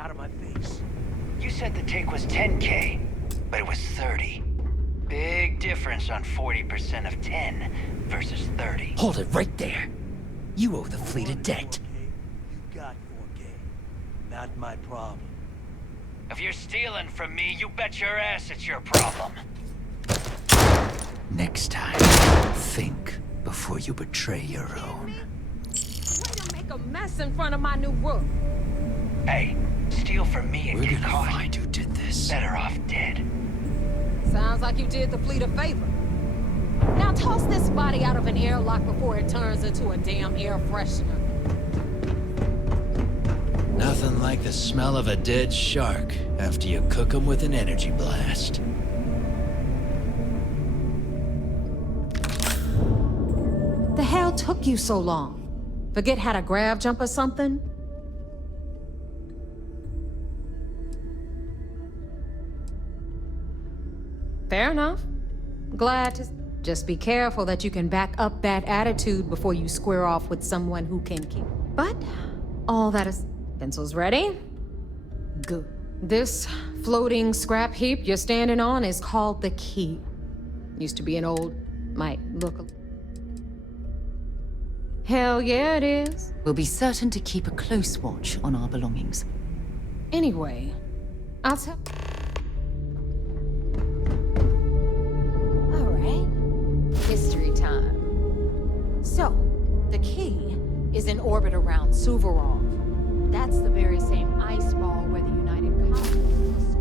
out of my face. You said the take was 10K, but it was 30. Big difference on 40% of 10 versus 30. Hold it right there. You owe the fleet a debt. 4K, you got 4K. Not my problem. If you're stealing from me, you bet your ass it's your problem. Next time, think before you betray your own. Way to make a mess in front of my new roof. Hey, steal from me and We're get gonna caught. find who did this. Better off dead. Sounds like you did the fleet a favor. Now toss this body out of an airlock before it turns into a damn air freshener. Nothing like the smell of a dead shark after you cook them with an energy blast. The hell took you so long? Forget how to grav jump or something? Fair enough. Glad to... Just be careful that you can back up that attitude before you square off with someone who can keep. But all that is... Pencils ready? Good. This floating scrap heap you're standing on is called the key. Used to be an old... might look a... Hell yeah, it is. We'll be certain to keep a close watch on our belongings. Anyway, I'll tell... All right. History time. So, the key is in orbit around Suvorov. That's the very same ice ball where the United Colonies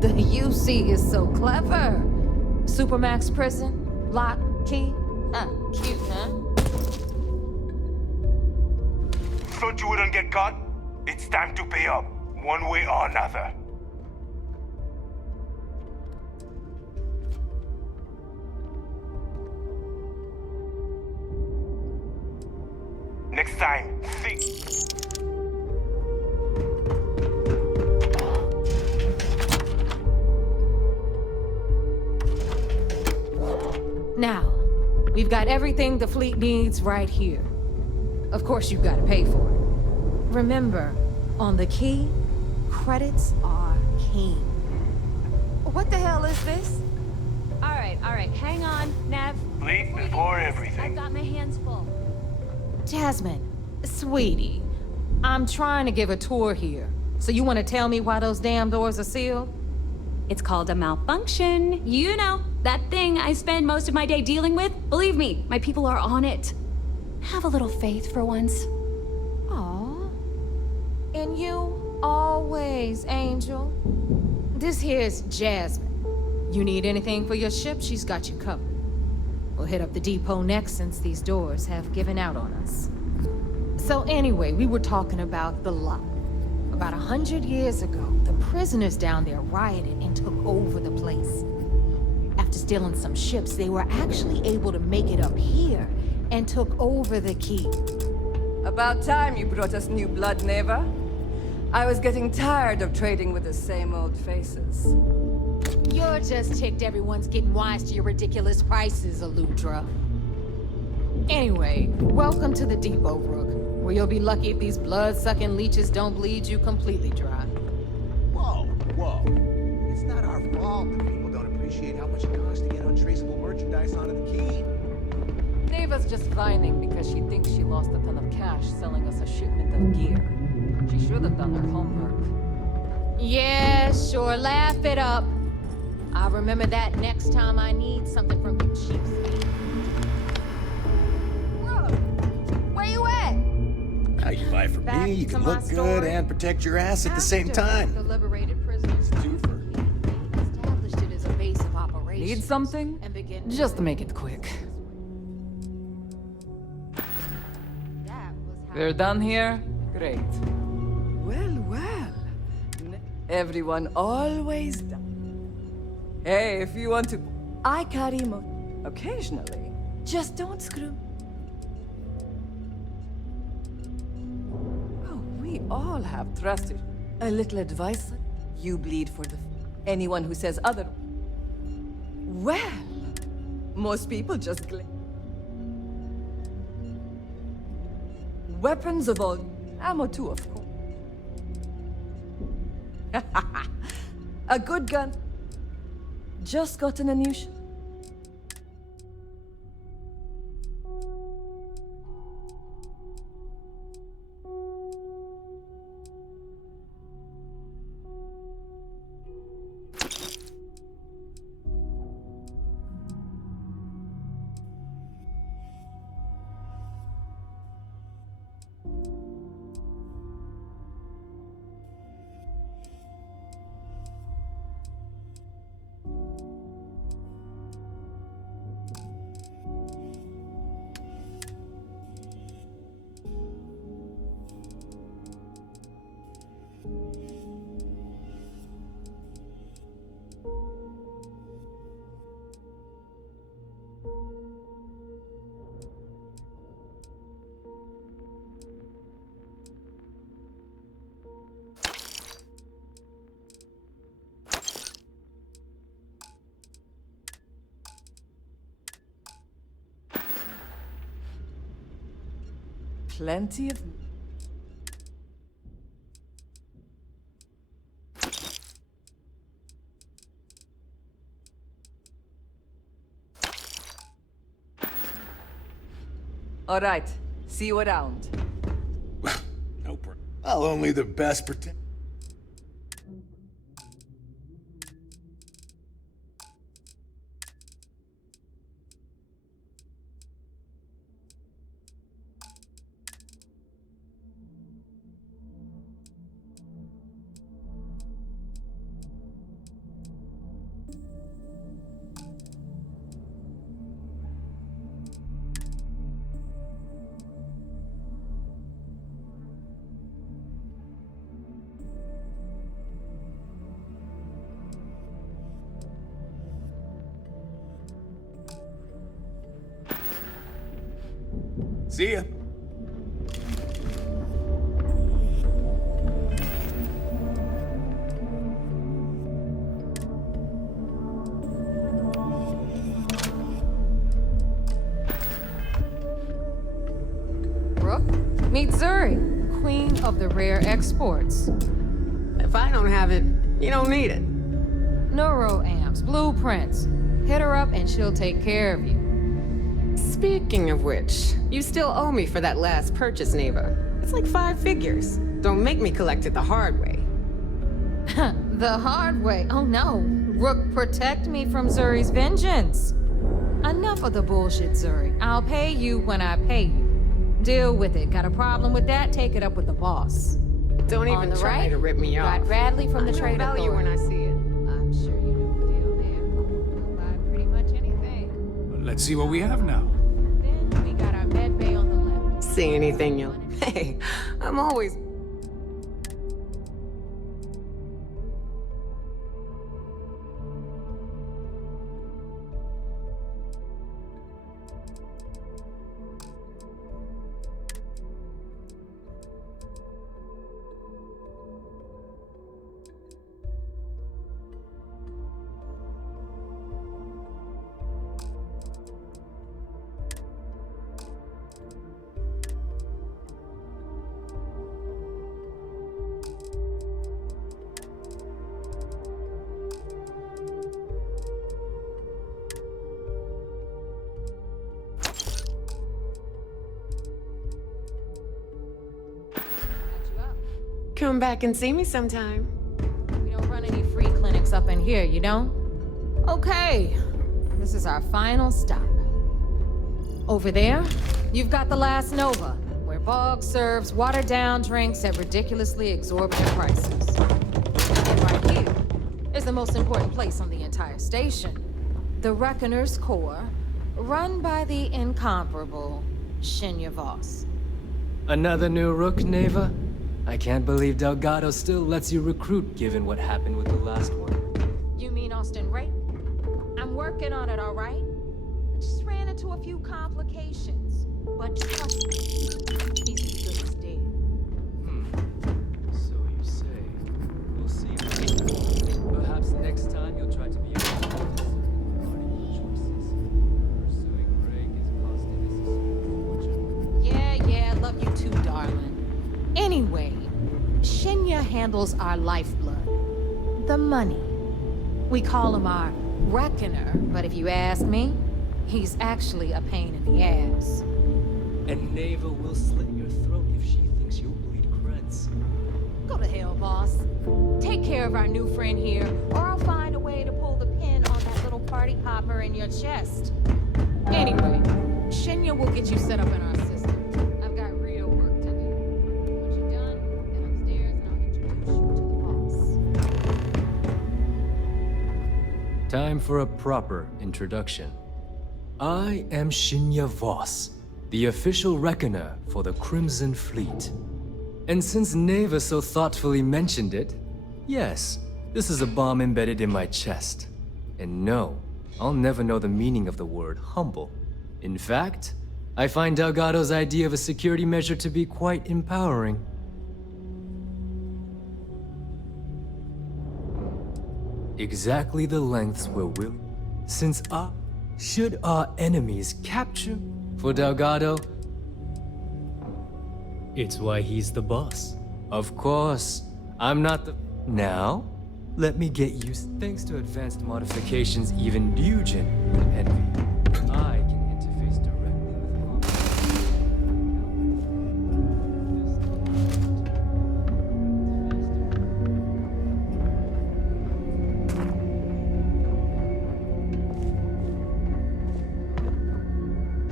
The UC is so clever. Supermax prison, lock, key. Cute, huh? Thought you wouldn't get caught? It's time to pay up, one way or another. Next time, think. Now, we've got everything the fleet needs right here. Of course, you've got to pay for it. Remember, on the key, credits are king. What the hell is this? All right, hang on, Nev. Fleet before everything. I've got my hands full. Jasmine, sweetie, I'm trying to give a tour here. So you want to tell me why those damn doors are sealed? It's called a malfunction. You know, that thing I spend most of my day dealing with. Believe me, my people are on it. Have a little faith for once. Aw. And you always, Angel. This here's Jasmine. You need anything for your ship, she's got you covered. We'll hit up the depot next since these doors have given out on us. So anyway, we were talking about the lock. About 100 years ago, the prisoners down there rioted and took over the place. After stealing some ships, they were actually able to make it up here and took over the key. About time you brought us new blood, Neva. I was getting tired of trading with the same old faces. You're just ticked everyone's getting wise to your ridiculous prices, Aludra. Anyway, welcome to the depot, Rook, where you'll be lucky if these blood-sucking leeches don't bleed you completely dry. Whoa, whoa. It's not our fault that people don't appreciate how much it costs to get untraceable merchandise onto the key. Neva's just whining because she thinks she lost a ton of cash selling us a shipment of gear. She should have done her homework. Yeah, sure, laugh it up. I'll remember that next time I need something from you, Chiefs. Where you at? Now you buy from Back me, you to can my look good story. and protect your ass at the same After The time. liberated prisoners Twofer. established it as a base of operations. Need something? And begin Just make it quick. That was how We're done here? Great. Well, well. Everyone always does. Hey, if you want to... I carry occasionally. Just don't screw... Oh, we all have trust issues. A little advice? You bleed for the... anyone who says other... Well... Most people just weapons of all... Ammo too, of course. A good gun. Just gotten a new plenty of... All right, see you around. No problem. Well, only the best pretend. See ya. Brooke, meet Zuri, queen of the rare exports. If I don't have it, you don't need it. Neuroamps, blueprints. Hit her up and she'll take care of you. Speaking of which, you still owe me for that last purchase, Neva. It's like 5 figures. Don't make me collect it the hard way. The hard way? Oh no. Rook, protect me from Zuri's vengeance. Enough of the bullshit, Zuri. I'll pay you when I pay you. Deal with it. Got a problem with that? Take it up with the boss. Don't On even the try right, to rip me off. got Bradley from the I know Trade value Authority. when I see it. I'm sure you know the deal there. We'll buy pretty much anything. Let's see what we have now. Then we got our med bay on the left. See anything you... Hey, I'm always... Come back and see me sometime. We don't run any free clinics up in here, you don't? Okay, this is our final stop. Over there, you've got the last Nova, where Bog serves watered-down drinks at ridiculously exorbitant prices. And right here is the most important place on the entire station, the Reckoner's Core, run by the incomparable Shinya Voss. Another new rook, Neva? I can't believe Delgado still lets you recruit given what happened with the last one. You mean Austin Ray? I'm working on it, all right? I just ran into a few complications. But trust me, he's as good as dead. So you say. We'll see. Perhaps next time you'll try to be able to regarding your choices. handles our lifeblood. The money. We call him our reckoner, but if you ask me, he's actually a pain in the ass. And Neva will slit your throat if she thinks you'll bleed creds. Go to hell, boss. Take care of our new friend here, or I'll find a way to pull the pin on that little party popper in your chest. Anyway, Shinya will get you set up in our system. I've got real work to do. Once you're done, head upstairs and I'll introduce you to the boss. Time for a proper introduction. I am Shinya Voss, the official reckoner for the Crimson Fleet. And since Neva so thoughtfully mentioned it, yes, this is a bomb embedded in my chest. And no, I'll never know the meaning of the word humble. In fact, I find Delgado's idea of a security measure to be quite empowering. Exactly the lengths we're willing. Since should our enemies capture for Delgado, it's why he's the boss. Of course, I'm not the... Now, let me get used. Thanks to advanced modifications, even Ryujin would envy. I can interface directly with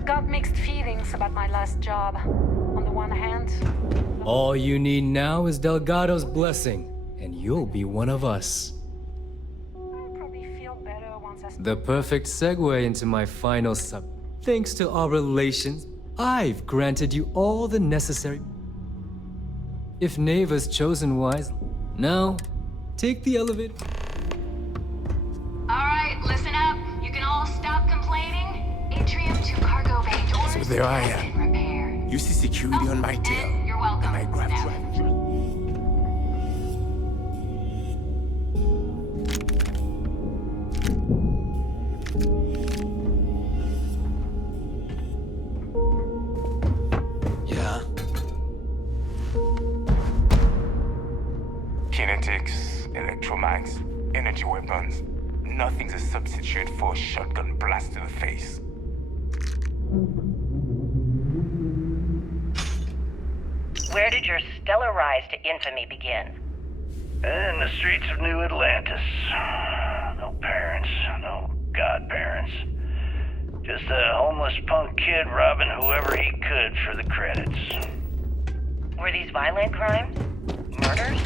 Got mixed feelings about my last job. On the one hand, all you need now is Delgado's blessing, and you'll be one of us. I'll probably feel better once I The perfect segue into my final sub. Thanks to our relations, I've granted you all the necessary... If Neva's chosen wisely. Now, take the elevator. Alright, listen up. You can all stop complaining. Atrium to cargo bay doors. So there I have am. been repaired. You see security on my tail. And you're welcome. And I grab Snap. track. Yeah? Kinetics, electromags, energy weapons. Nothing's a substitute for a shotgun blast to the face. Where did your stellar rise to infamy begin? In the streets of New Atlantis. No parents, no godparents. Just a homeless punk kid robbing whoever he could for the credits. Were these violent crimes? Murders?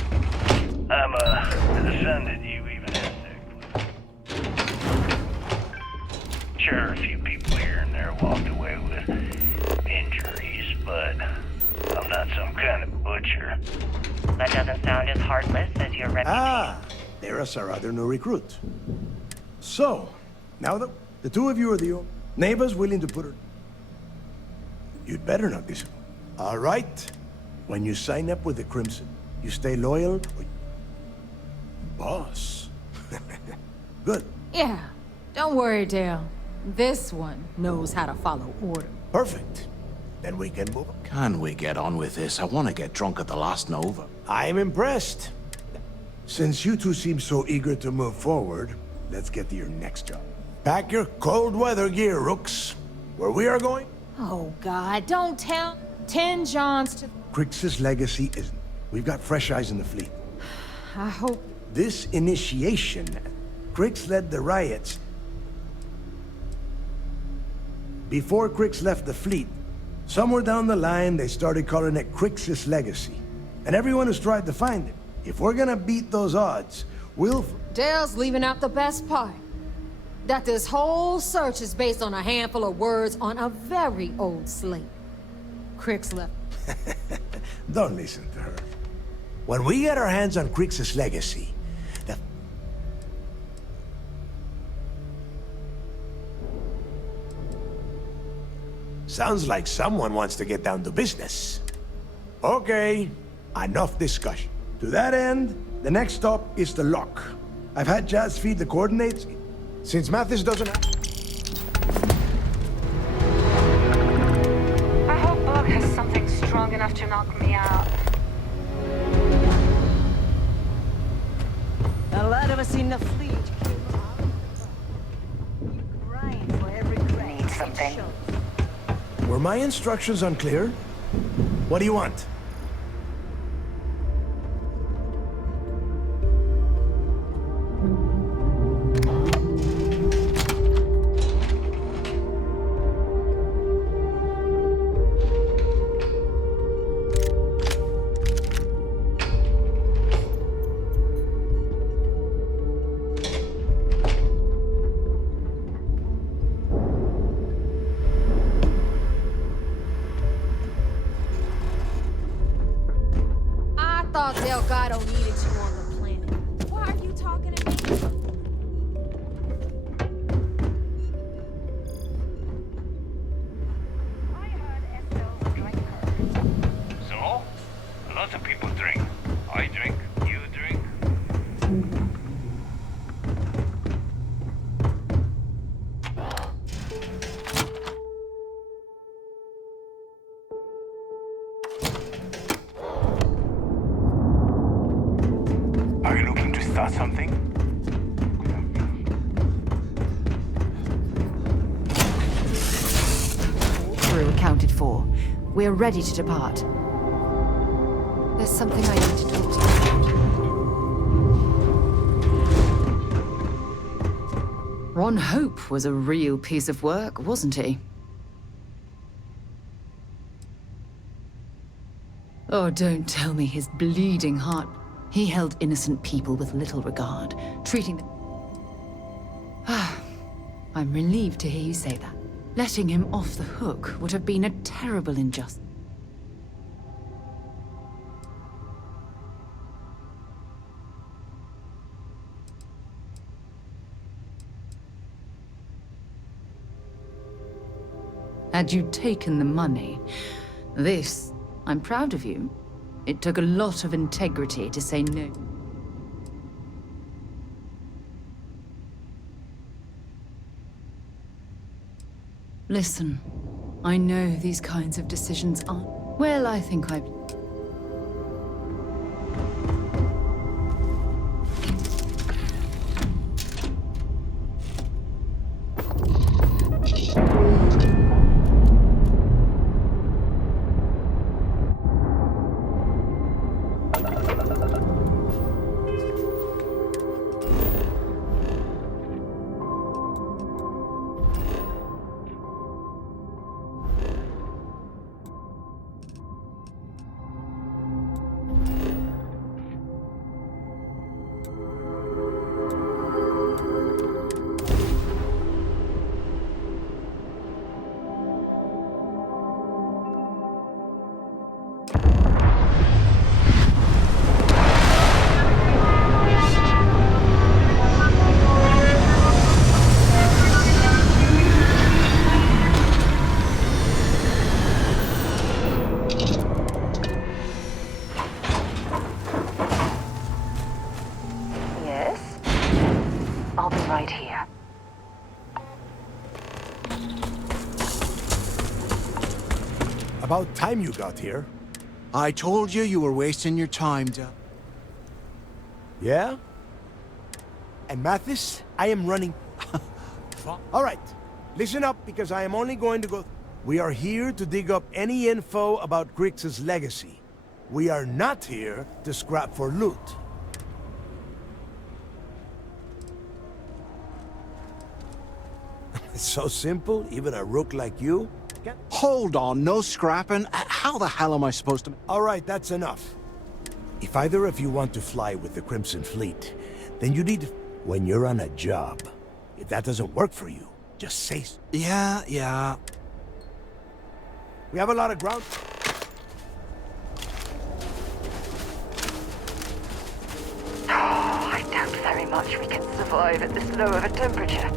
I'm the defendant you even had there. Sure, a few people here and there walked away with injuries, but I'm not some kind of butcher. That doesn't sound as heartless as your reputation. Ah, there's our other new recruit. So, now that the two of you are the neighbors willing to put her... You'd better not disappoint. All right. When you sign up with the Crimson, you stay loyal or... Boss. Good. Yeah, don't worry, Dale. This one knows how to follow order. Perfect. Then we can move. Can we get on with this? I want to get drunk at the last Nova. I'm impressed. Since you two seem so eager to move forward, let's get to your next job. Pack your cold weather gear, Rooks. Where we are going? Oh, God, don't tell 10 Johns to... Crix's legacy is... We've got fresh eyes in the fleet. I hope... This initiation, Crix led the riots. Before Crix left the fleet, somewhere down the line, they started calling it Crix's legacy. And everyone who's tried to find it, if we're gonna beat those odds, we'll... Dale's leaving out the best part. That this whole search is based on a handful of words on a very old slate. Crix left. Don't listen to her. When we get our hands on Crix's legacy, the... Sounds like someone wants to get down to business. Okay, enough discussion. To that end, the next stop is the lock. I've had Jazz feed the coordinates. Since Mathis doesn't have... I hope Bug has something strong enough to knock me out. never seen the fleet came out. You grind for every grain. Need something? Were my instructions unclear? What do you want? I thought Delgado needed you on the planet. Why are you talking to me? So? Lots of people drink. I drink, you drink. Are you looking to start something? Crew accounted for. We're ready to depart. There's something I need to talk to you about. Ron Hope was a real piece of work, wasn't he? Oh, don't tell me his bleeding heart. He held innocent people with little regard, treating them... I'm relieved to hear you say that. Letting him off the hook would have been a terrible injustice. Had you taken the money, I'm proud of you. It took a lot of integrity to say no. Listen, I know these kinds of decisions aren't... Well, I think I've... Right here. About time you got here. I told you you were wasting your time, Del. Yeah? And Mathis, I am running... All right, listen up, because I am only going to go... We are here to dig up any info about Grix's legacy. We are not here to scrap for loot. It's so simple, even a rook like you... Hold on, no scrapping. How the hell am I supposed to... All right, that's enough. If either of you want to fly with the Crimson Fleet, then you need to... When you're on a job, if that doesn't work for you, just say so. Yeah. We have a lot of ground... I doubt very much we can survive at this low of a temperature.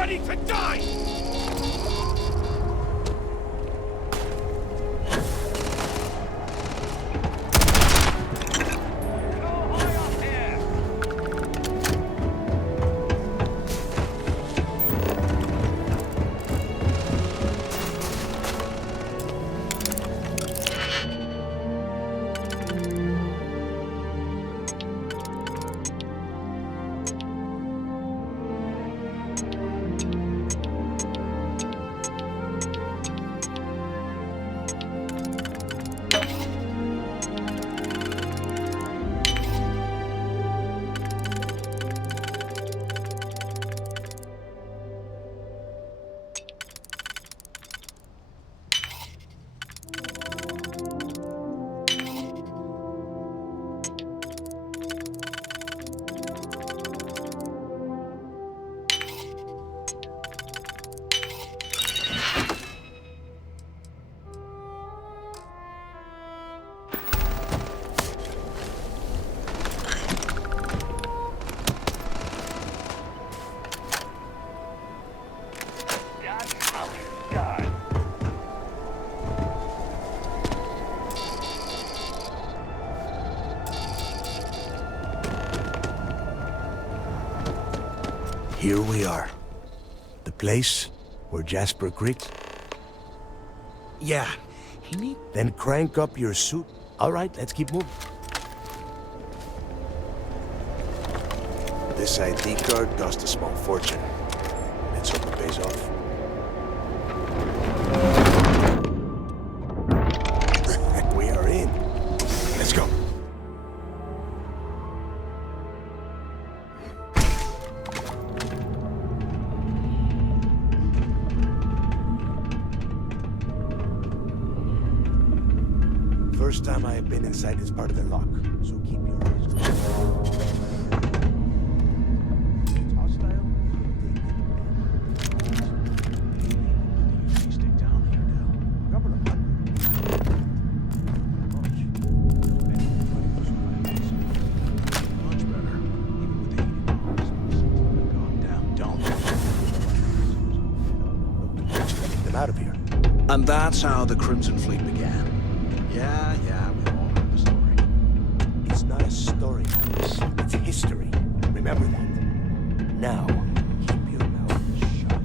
ready to die! Here we are. The place where Jasper Creek... Yeah, he need... Then crank up your suit. All right, let's keep moving. This ID card cost a small fortune. Let's hope it pays off. We are in. Let's go. First time I have been inside this part of the lock, so keep your eyes closed. It's hostile. Stick down here now. A couple of hundred. Much better. Even with the heating. Calm down. Don't. Let's get them out of here. And that's how the Crimson Fleet began. Yeah, we all know the story. It's not a story, Holmes. It's history. Remember that. Now, keep your mouth shut.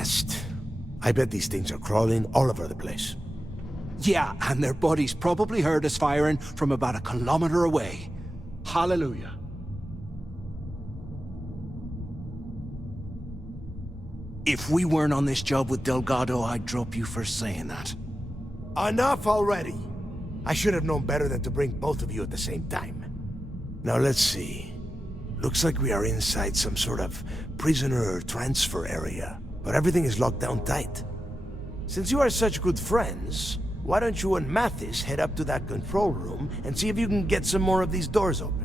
nest. I bet these things are crawling all over the place. Yeah, and their buddies probably heard us firing from about a kilometer away. Hallelujah. If we weren't on this job with Delgado, I'd drop you for saying that. Enough already! I should have known better than to bring both of you at the same time. Now let's see. Looks like we are inside some sort of prisoner transfer area, but everything is locked down tight. Since you are such good friends, why don't you and Mathis head up to that control room and see if you can get some more of these doors open?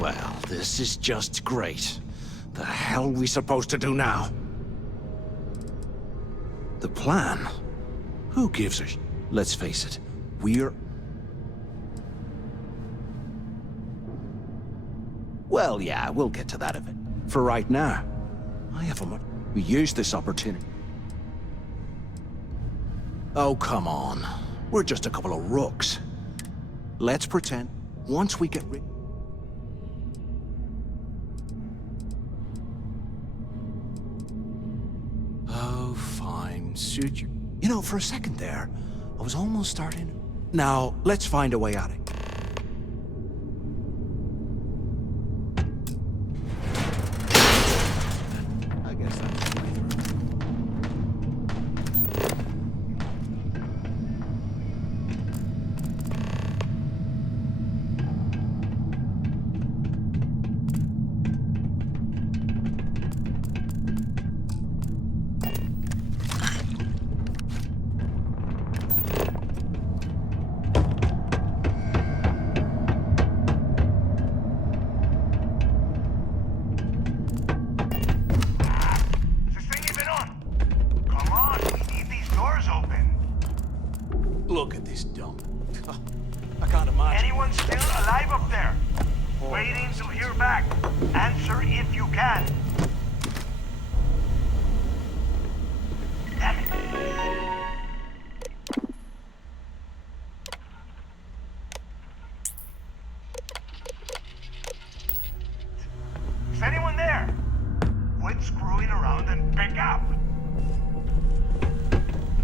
Well, this is just great. The hell are we supposed to do now? The plan? Who gives a sh... Let's face it, we're... Well, yeah, we'll get to that event. For right now, I have a much... We use this opportunity. Oh, come on. We're just a couple of rooks. Let's pretend, once we get rid... Oh, fine. Suit you. You know, for a second there, I was almost starting... Now, let's find a way out of it. I guess that's the way through. Look at this dump. I can't imagine. Anyone still alive up there? Waiting to hear back. Answer if you can. Damn it. Is anyone there? Quit screwing around and pick up.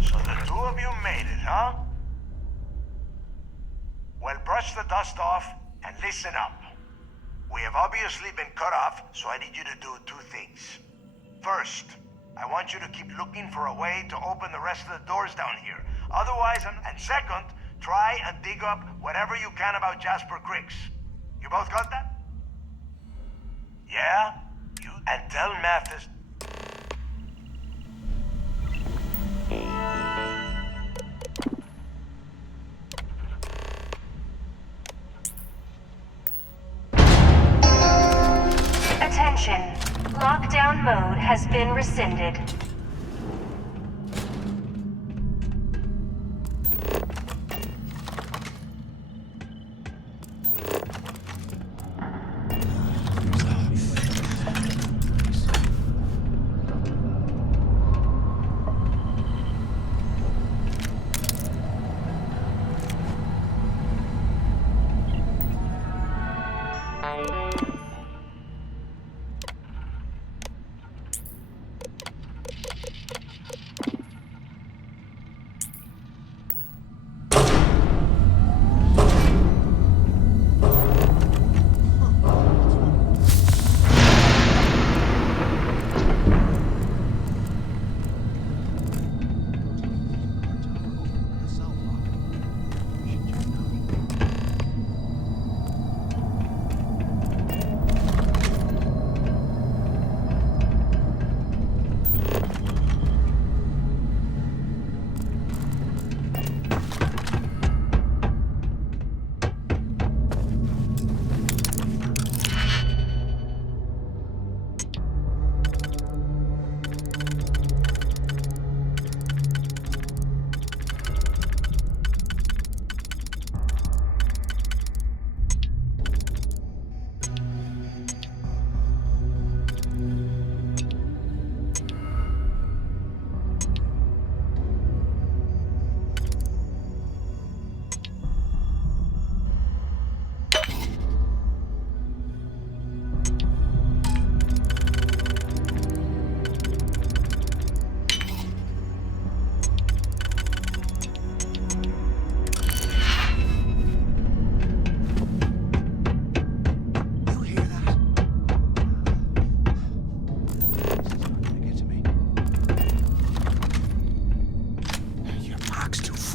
So the two of you made it, huh? Well, brush the dust off and listen up. We have obviously been cut off, so I need you to do two things. First, I want you to keep looking for a way to open the rest of the doors down here. Otherwise, and second, try and dig up whatever you can about Jasper Cricks. You both got that? Yeah? And tell Mathis... Attention. Lockdown mode has been rescinded.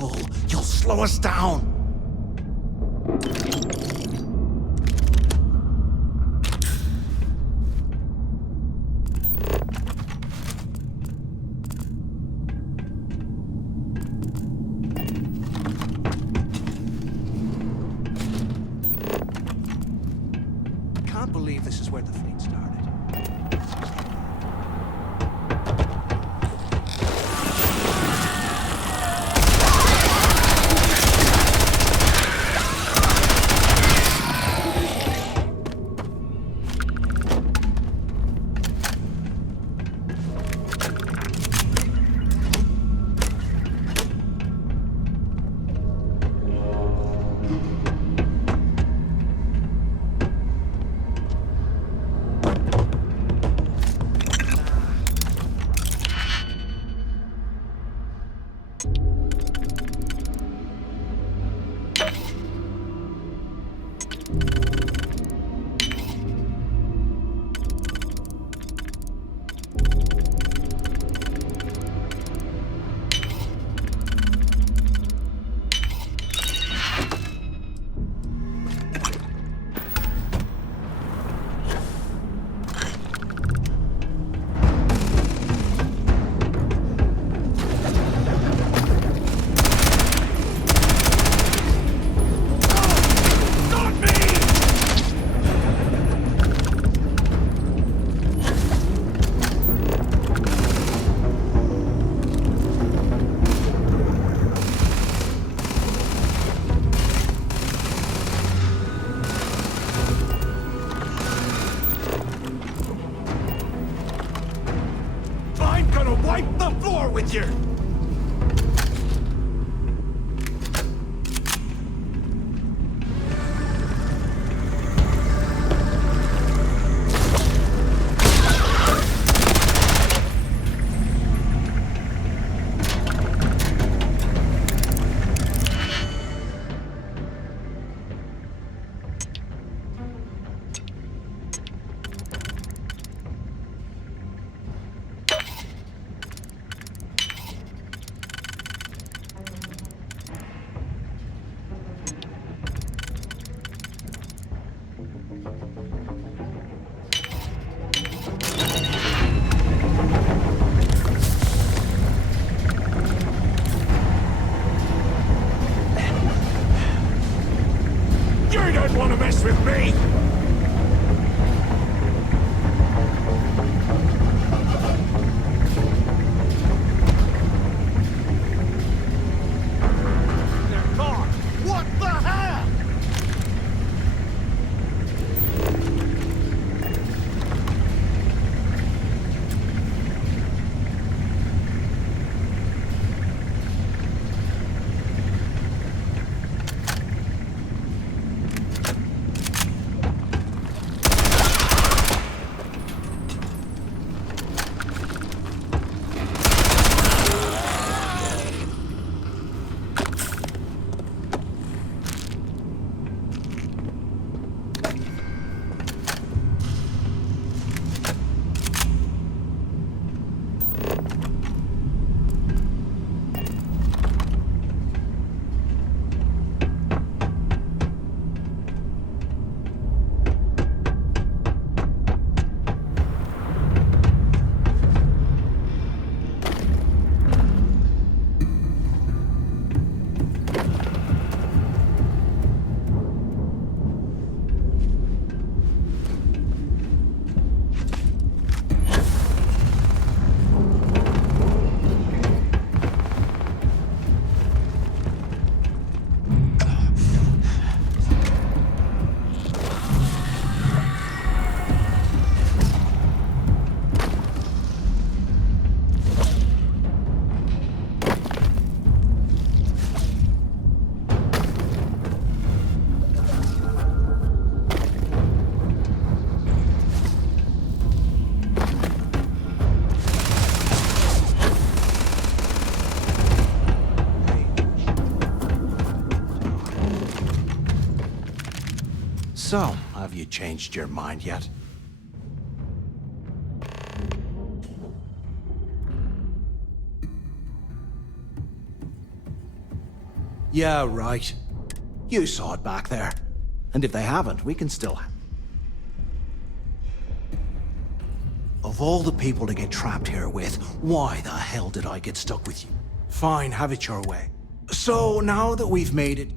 careful. You'll slow us down. Can't believe this is where the fleet started. Wipe the floor with you! You don't want to mess with me! They're gone! What the hell? So, have you changed your mind yet? Yeah, right. You saw it back there. And if they haven't, we can still... Of all the people to get trapped here with, why the hell did I get stuck with you? Fine, have it your way. So, now that we've made it...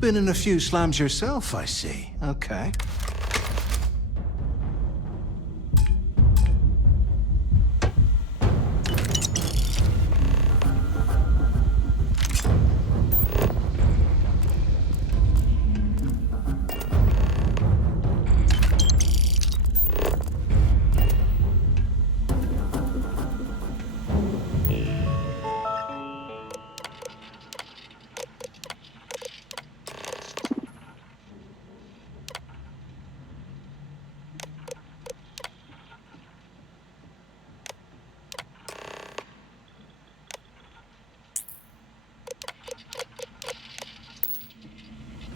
Been in a few slams yourself, I see. Okay.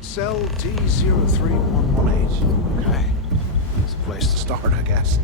Cell D03118. Okay. That's a place to start, I guess.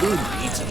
Who needs it?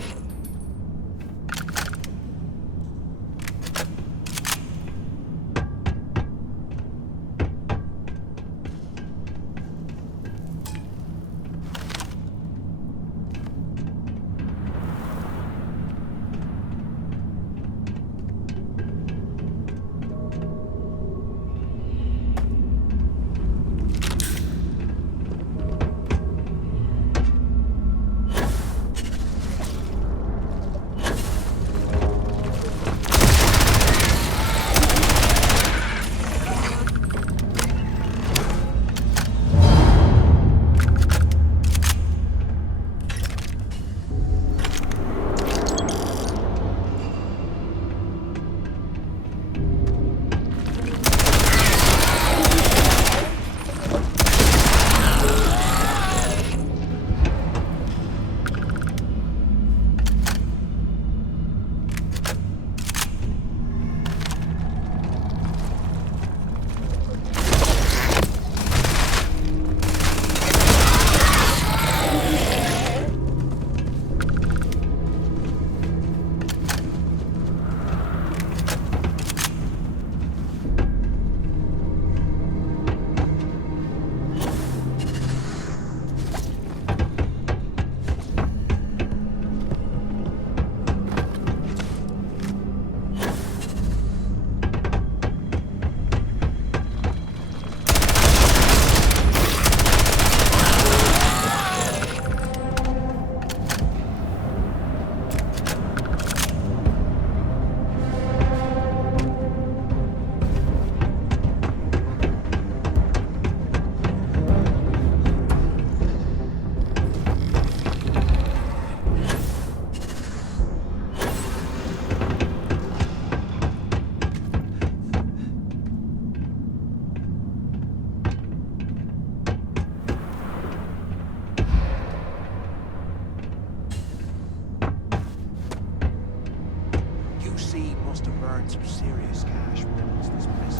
Must have burned some serious cash when it was this mess.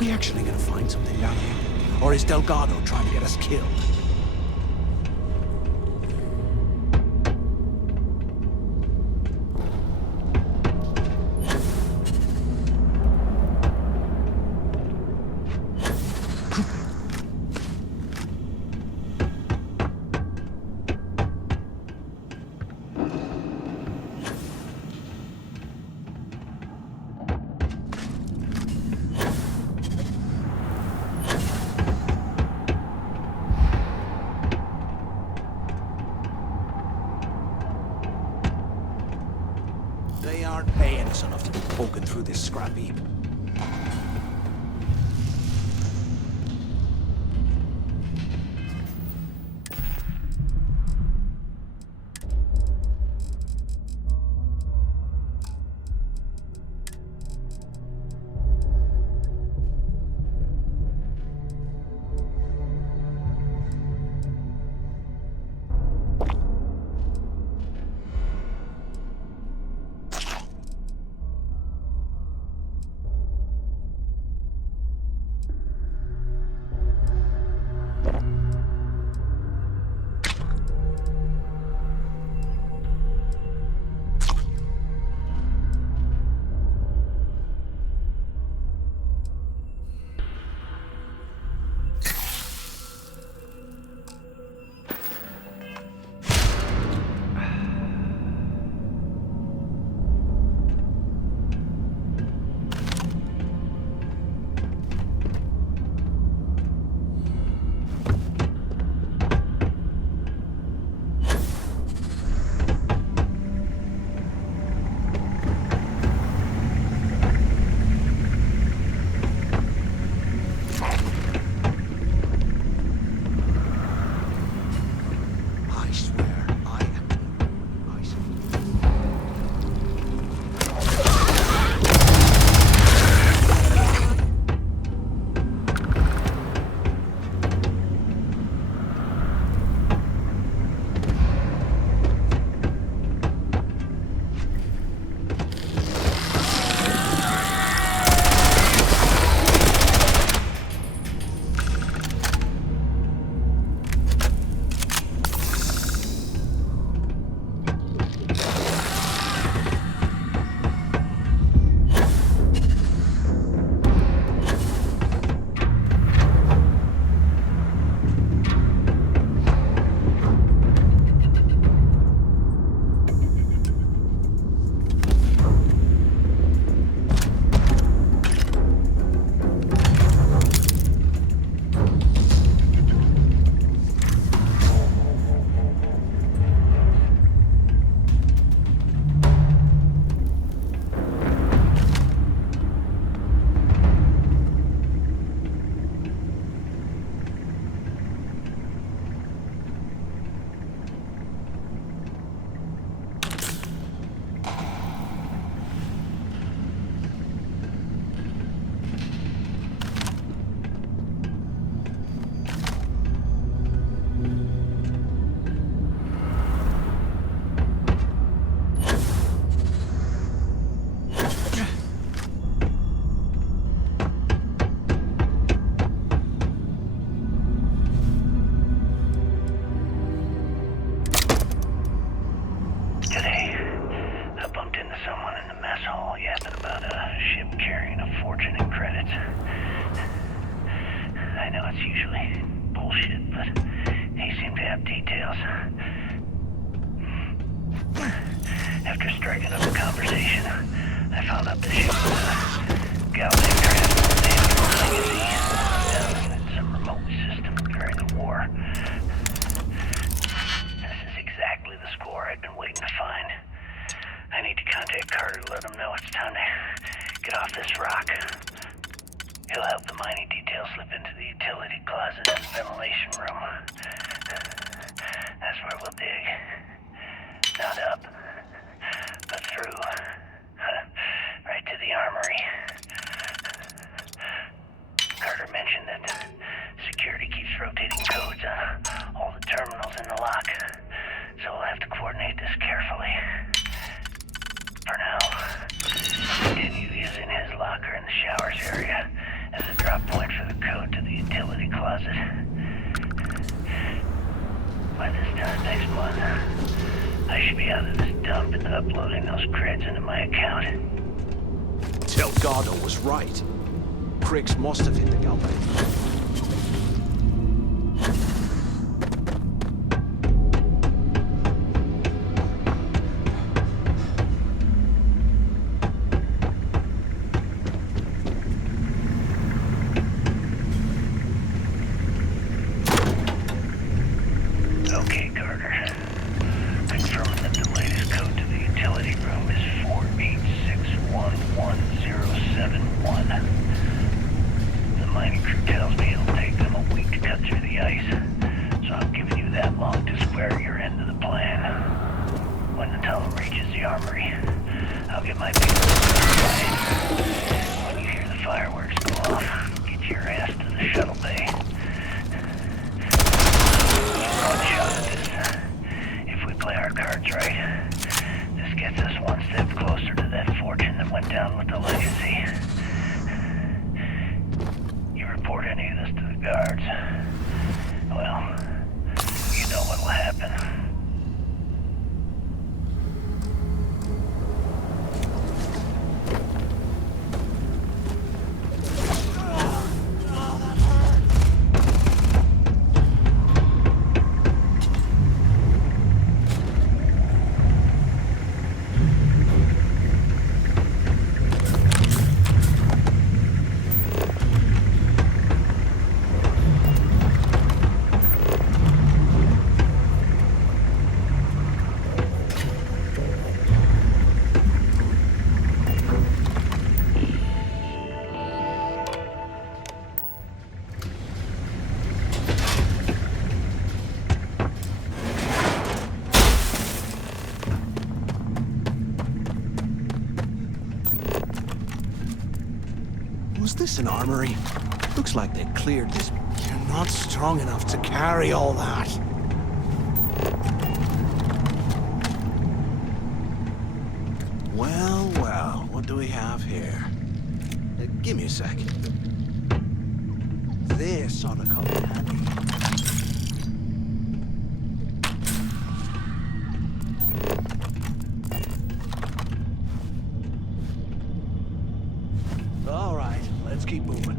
We actually gonna find something down here? Or is Delgado trying to get us killed? They aren't paying us enough to be poking through this scrap heap. After striking up a conversation, I found out the ship was a galactic transport legacy down in some remote system during the war. This is exactly the score I'd been waiting to find. I need to contact Carter to let him know it's time to get off this rock. He'll help the mining details slip into the utility closet in the ventilation room. That's where we'll dig. Not up, but through. Right to the armory. Carter mentioned that security keeps rotating codes on all the terminals in the lock, so we'll have to coordinate this carefully. For now, continue using his locker in the showers area as a drop point for the code to the utility closet. By this time next month, I should be out of this dump and uploading those creds into my account. Delgado was right. Cricks must have hit the gallery. Okay, Carter. Confirming that the latest code to the utility room is 4B. armory. I'll get my people inside. When you hear the fireworks go off, get your ass to the shuttle bay. One shot at this. If we play our cards right, this gets us one step closer to that fortune that went down with the legacy. You report any of this to the guards, well, you know what'll happen. Was this an armory? Looks like they cleared this. You're not strong enough to carry all that. Well, well, what do we have here? Give me a sec. This ought to come in handy. All right, let's keep moving.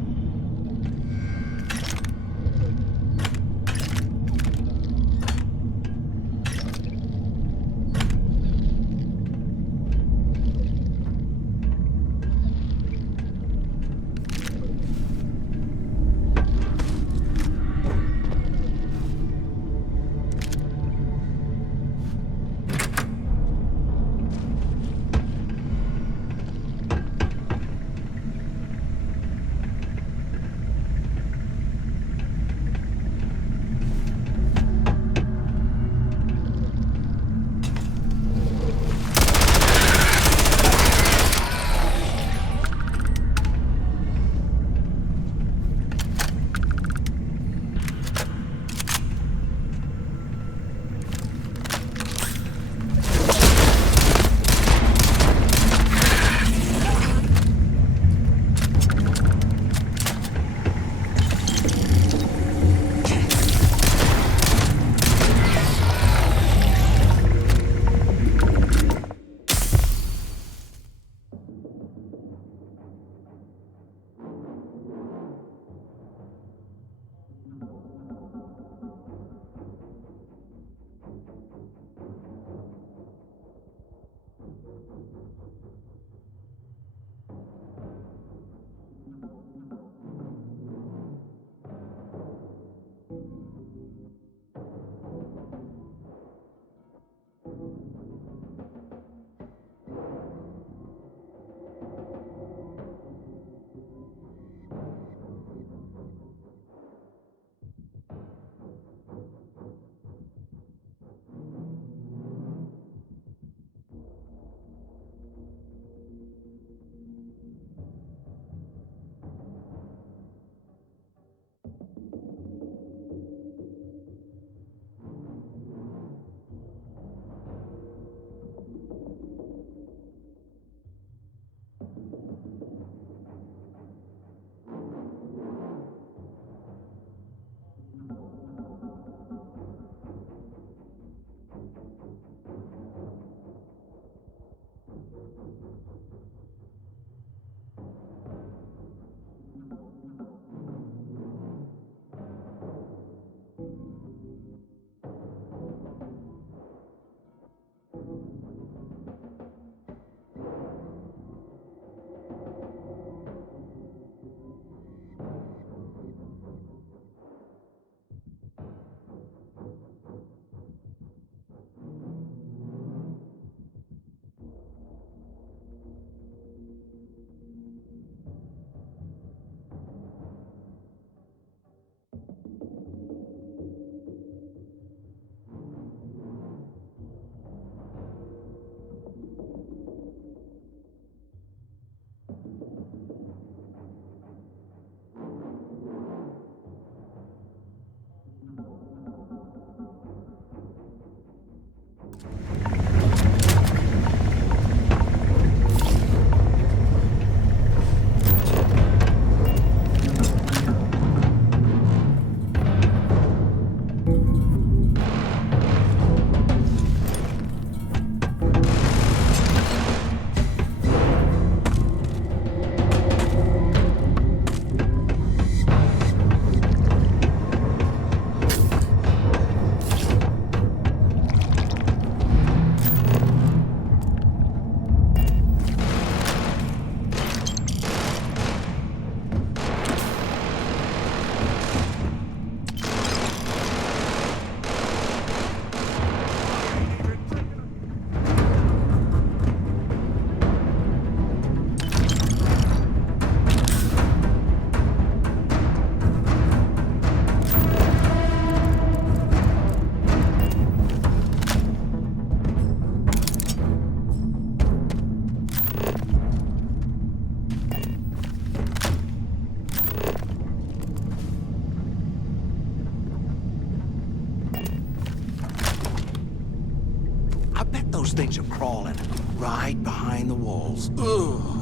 those things are crawling right behind the walls. Ugh.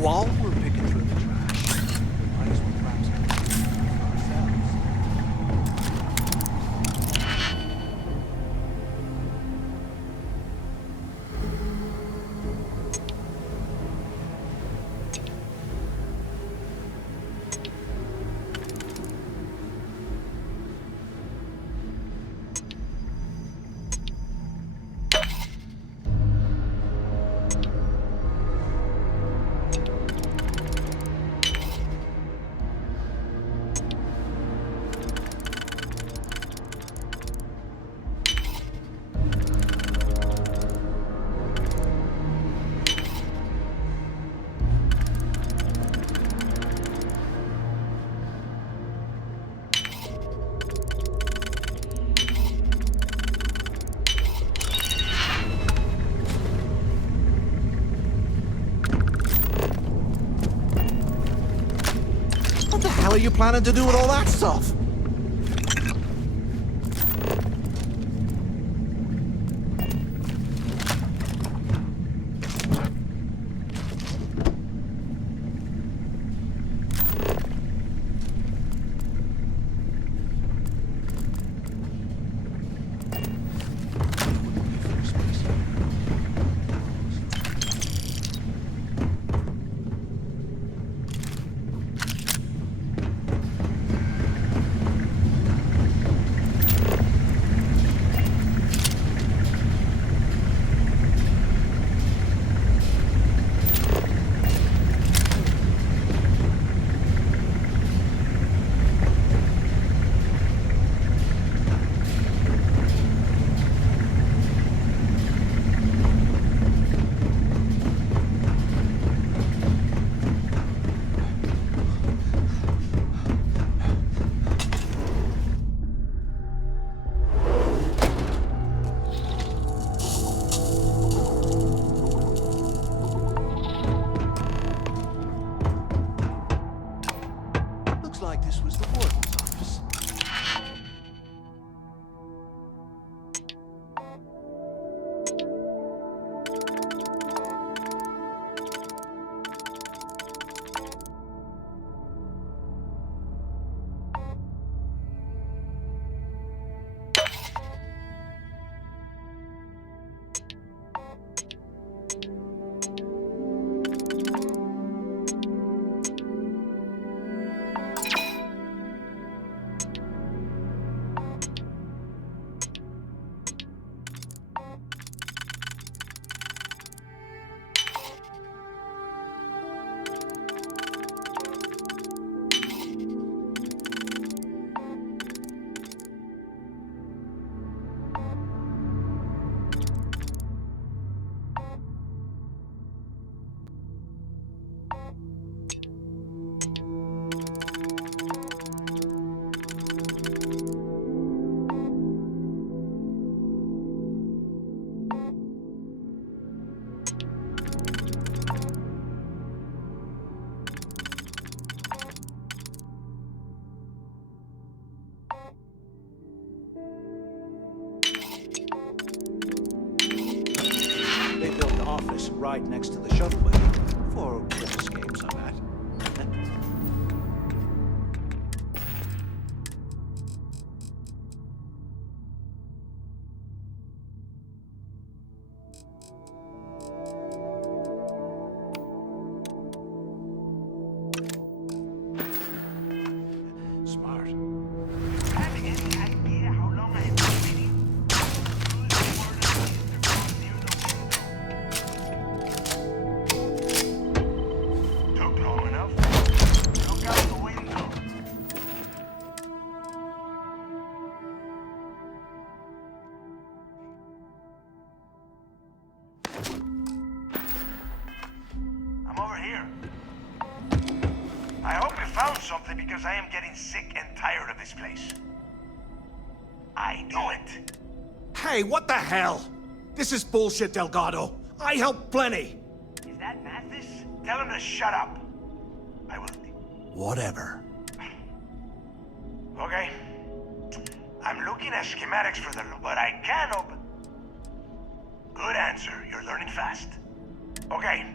While we're picking through the trash, might as well grab something for ourselves. What the hell are you planning to do with all that stuff? office right next to the shuttle bay. For quick escapes, I'm at. Smart. Have any idea how long I have been waiting? Took long enough. Look out the window. I'm over here. I hope you found something because I am getting sick and tired of this place. I knew it. Hey, what the hell? This is bullshit, Delgado. I helped plenty. Is that Mathis? Tell him to shut up. I will. Whatever. Okay. I'm looking at schematics for the but I can open. Good answer. You're learning fast. Okay.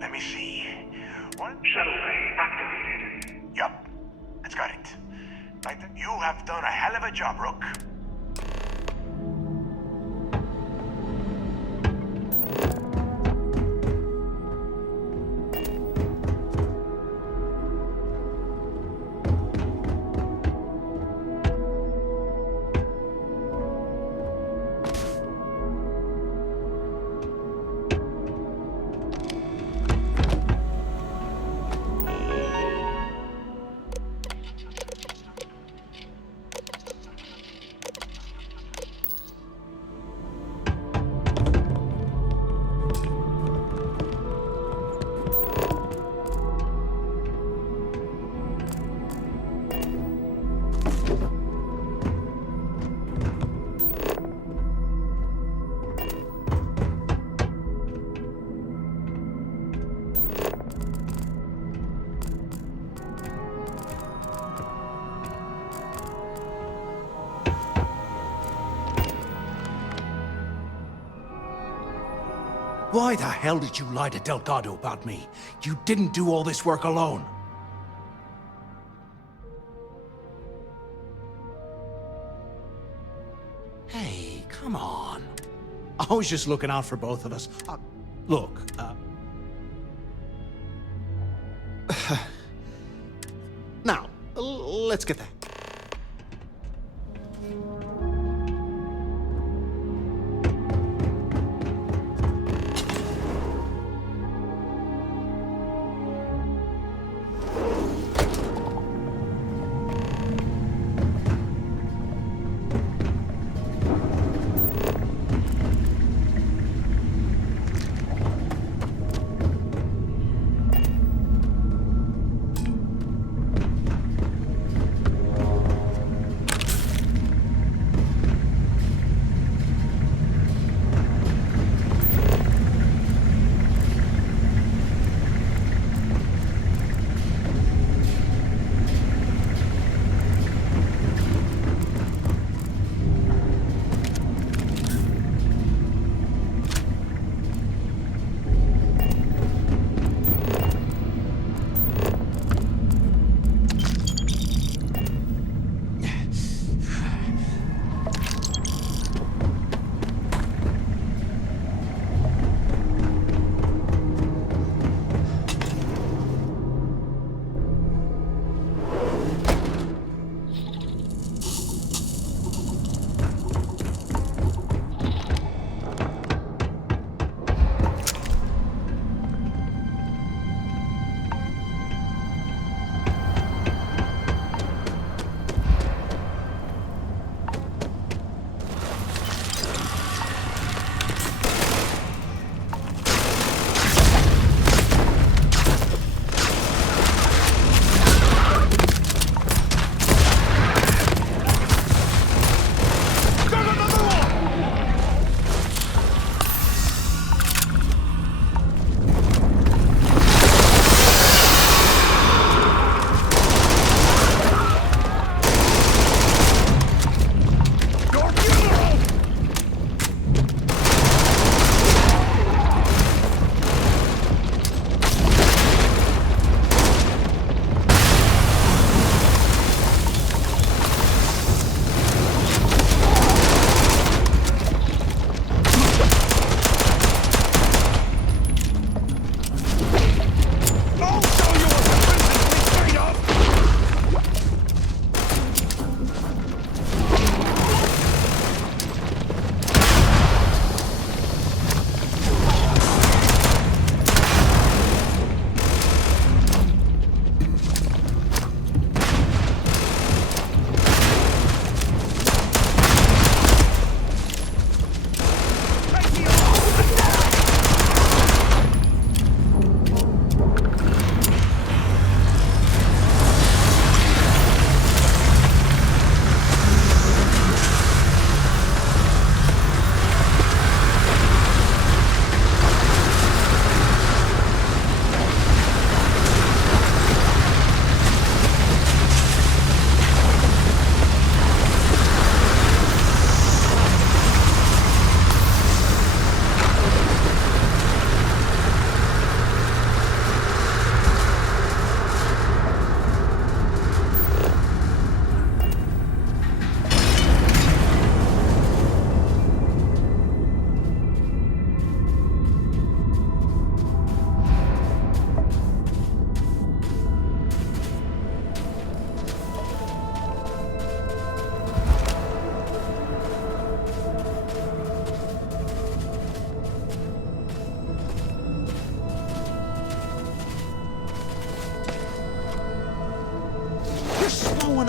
Let me see. One shuttle bay activated. Yup. That's got it. You have done a hell of a job, Rook. Why the hell did you lie to Delgado about me? You didn't do all this work alone. Hey, come on. I was just looking out for both of us. Look, now, let's get that.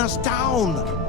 us down.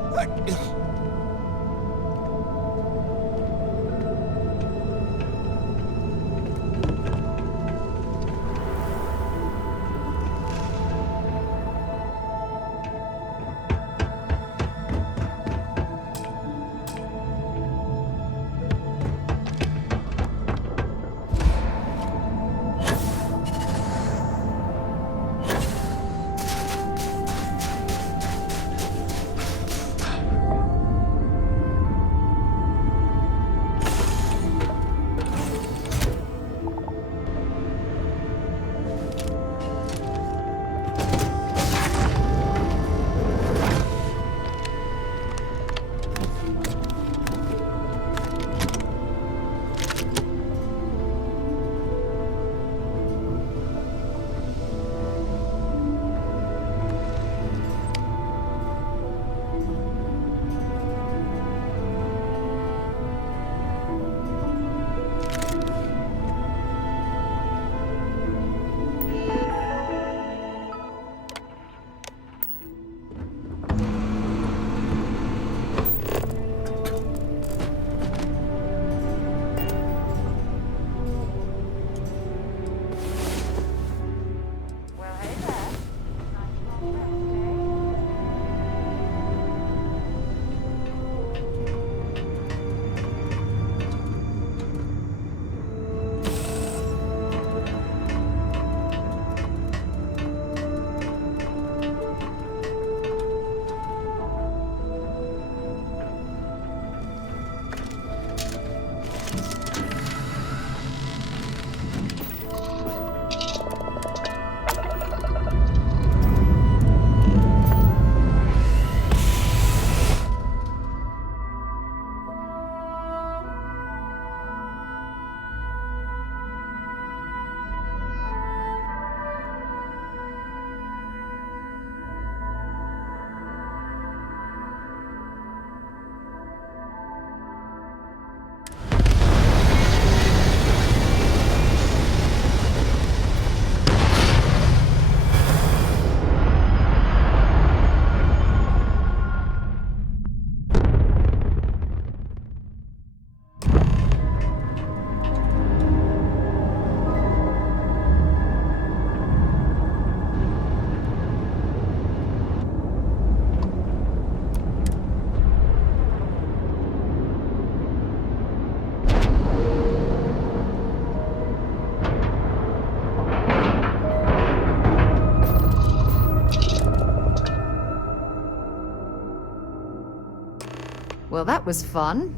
Well, that was fun.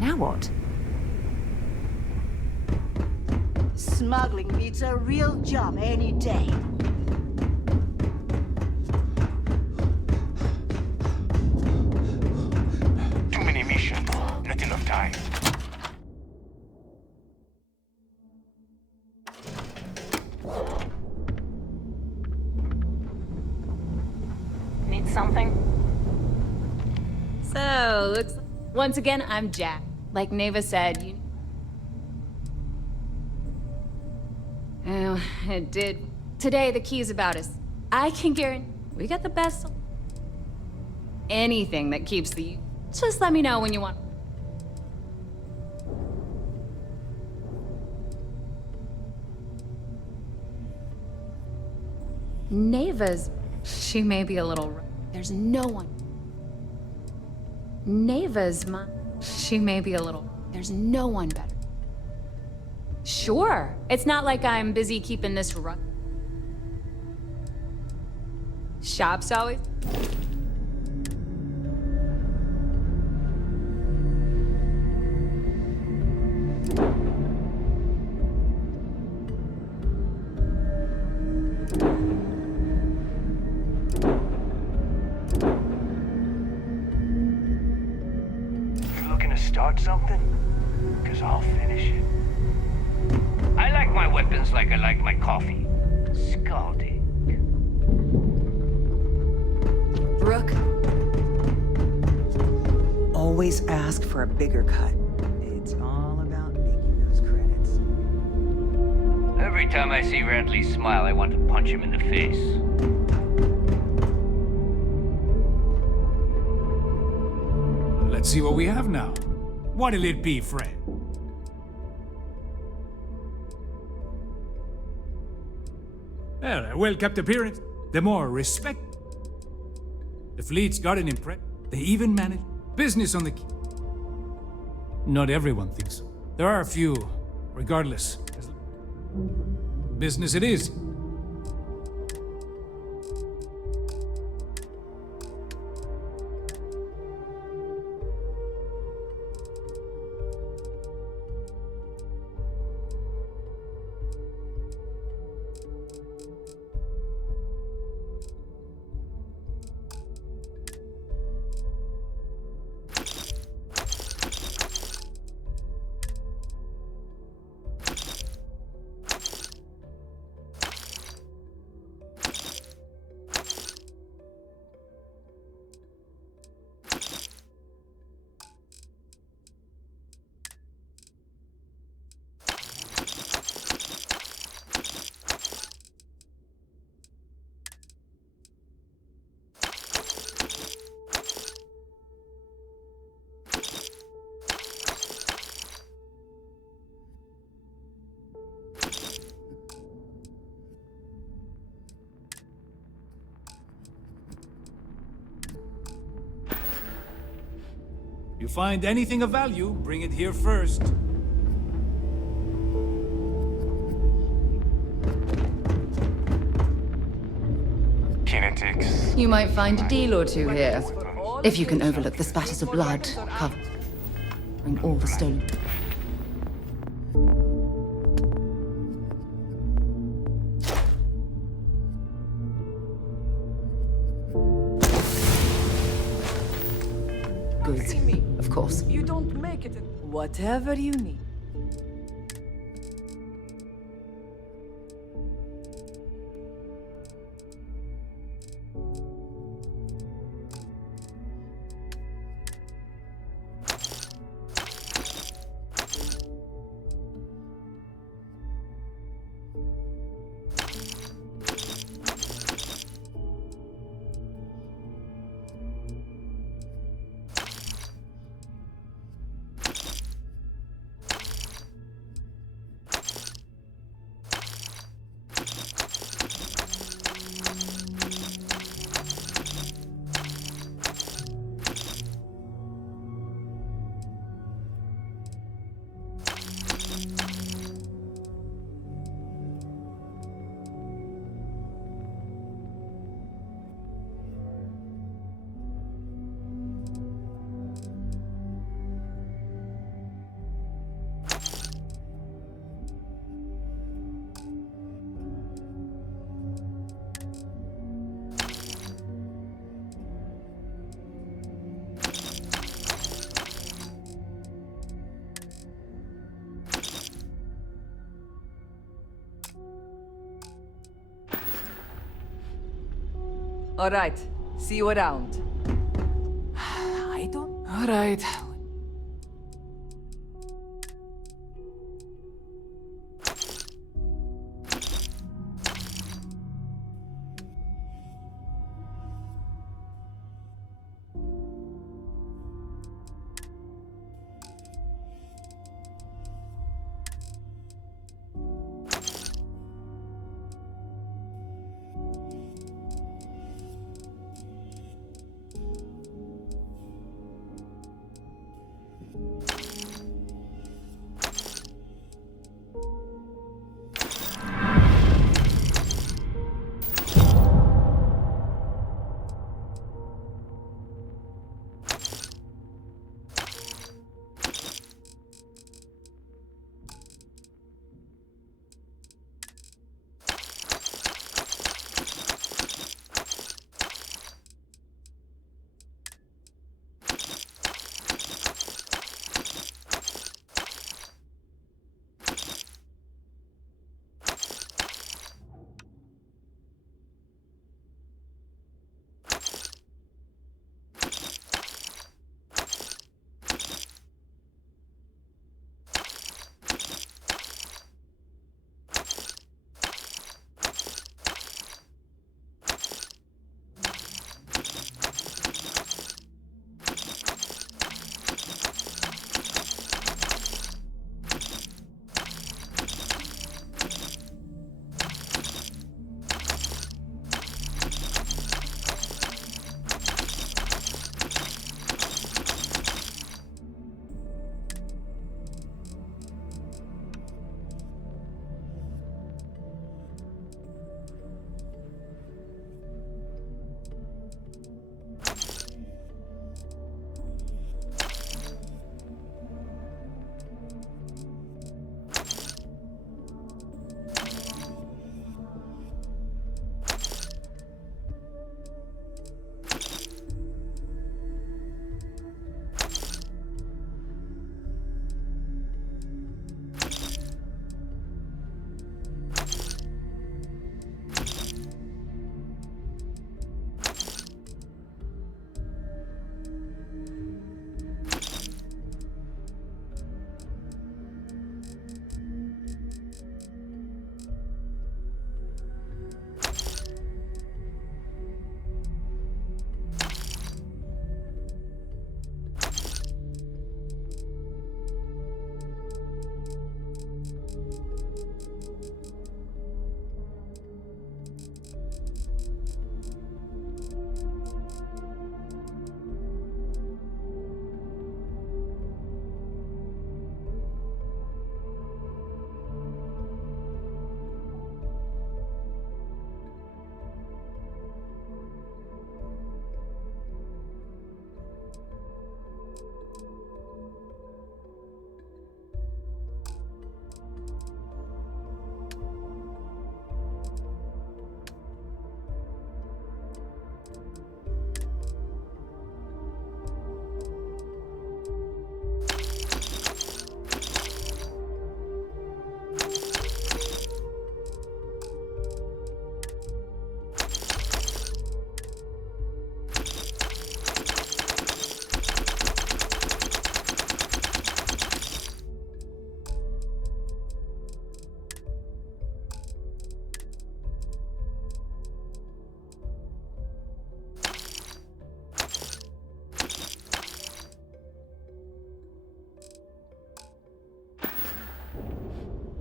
Now what? Smuggling beats a real job any day. Too many missions, not enough time. Need something? So, once again, I'm Jack. Like Neva said, Oh, it did. Today, the key's about us. I can guarantee we got the best. Anything that keeps the... Just let me know when you want. Neva's... She may be a little... There's no one. Neva's mom. She may be a little... There's no one better. Sure. It's not like I'm busy keeping this run. Shop's always... Start something? Because I'll finish it. I like my weapons like I like my coffee. Scalding. Brooke. Always ask for a bigger cut. It's all about making those credits. Every time I see Radley smile, I want to punch him in the face. let's see what we have now. What'll it be, friend? Well, a well-kept appearance, the more respect. The fleet's got an impress. They even manage business on the key. Not everyone thinks so. There are a few, regardless. Business it is. You find anything of value, bring it here first. Kinetics. You might find a deal or two here. If you can overlook the spatters of blood, covering all the stolen. Good, of course. You don't make it. Whatever you need. All right. See you around. I don't... All right.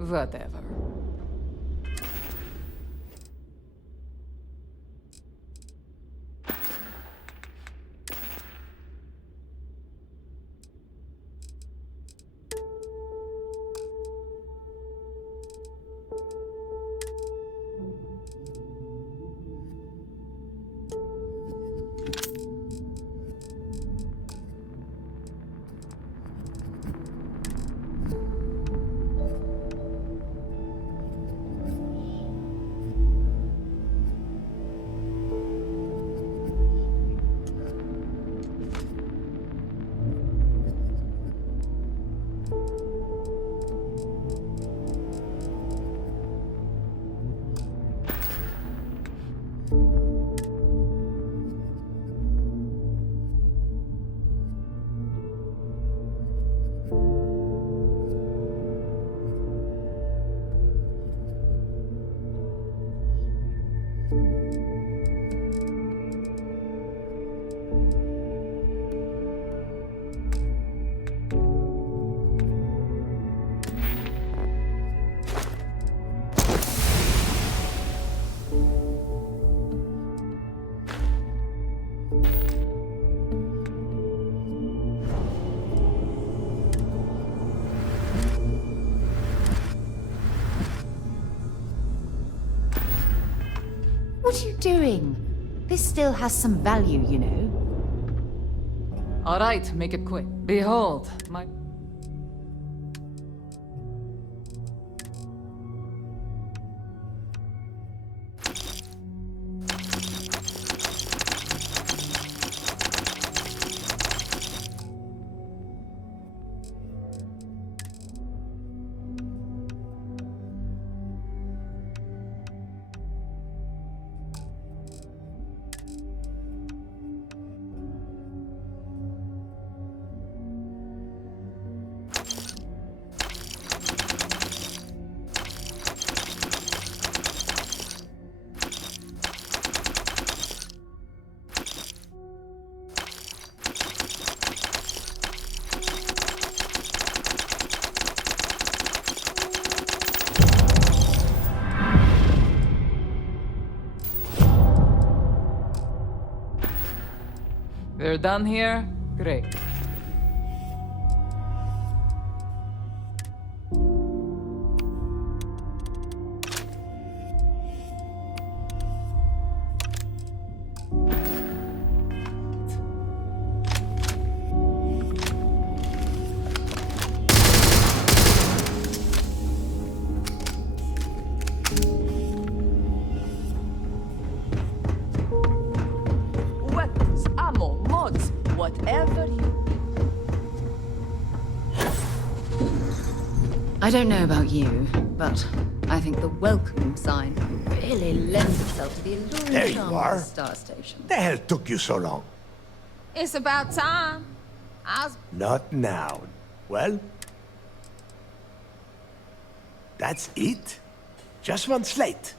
Whatever. What are you doing? This still has some value, you know. All right, make it quick. Behold, my... We're done here? Great. Weapons, ammo, mods, whatever you... I don't know about you, but I think the welcome sign really lends itself to the alluring There you charm of are. the Star Station. The hell took you so long? It's about time. I was... Not now. Well, that's it? Just one slate.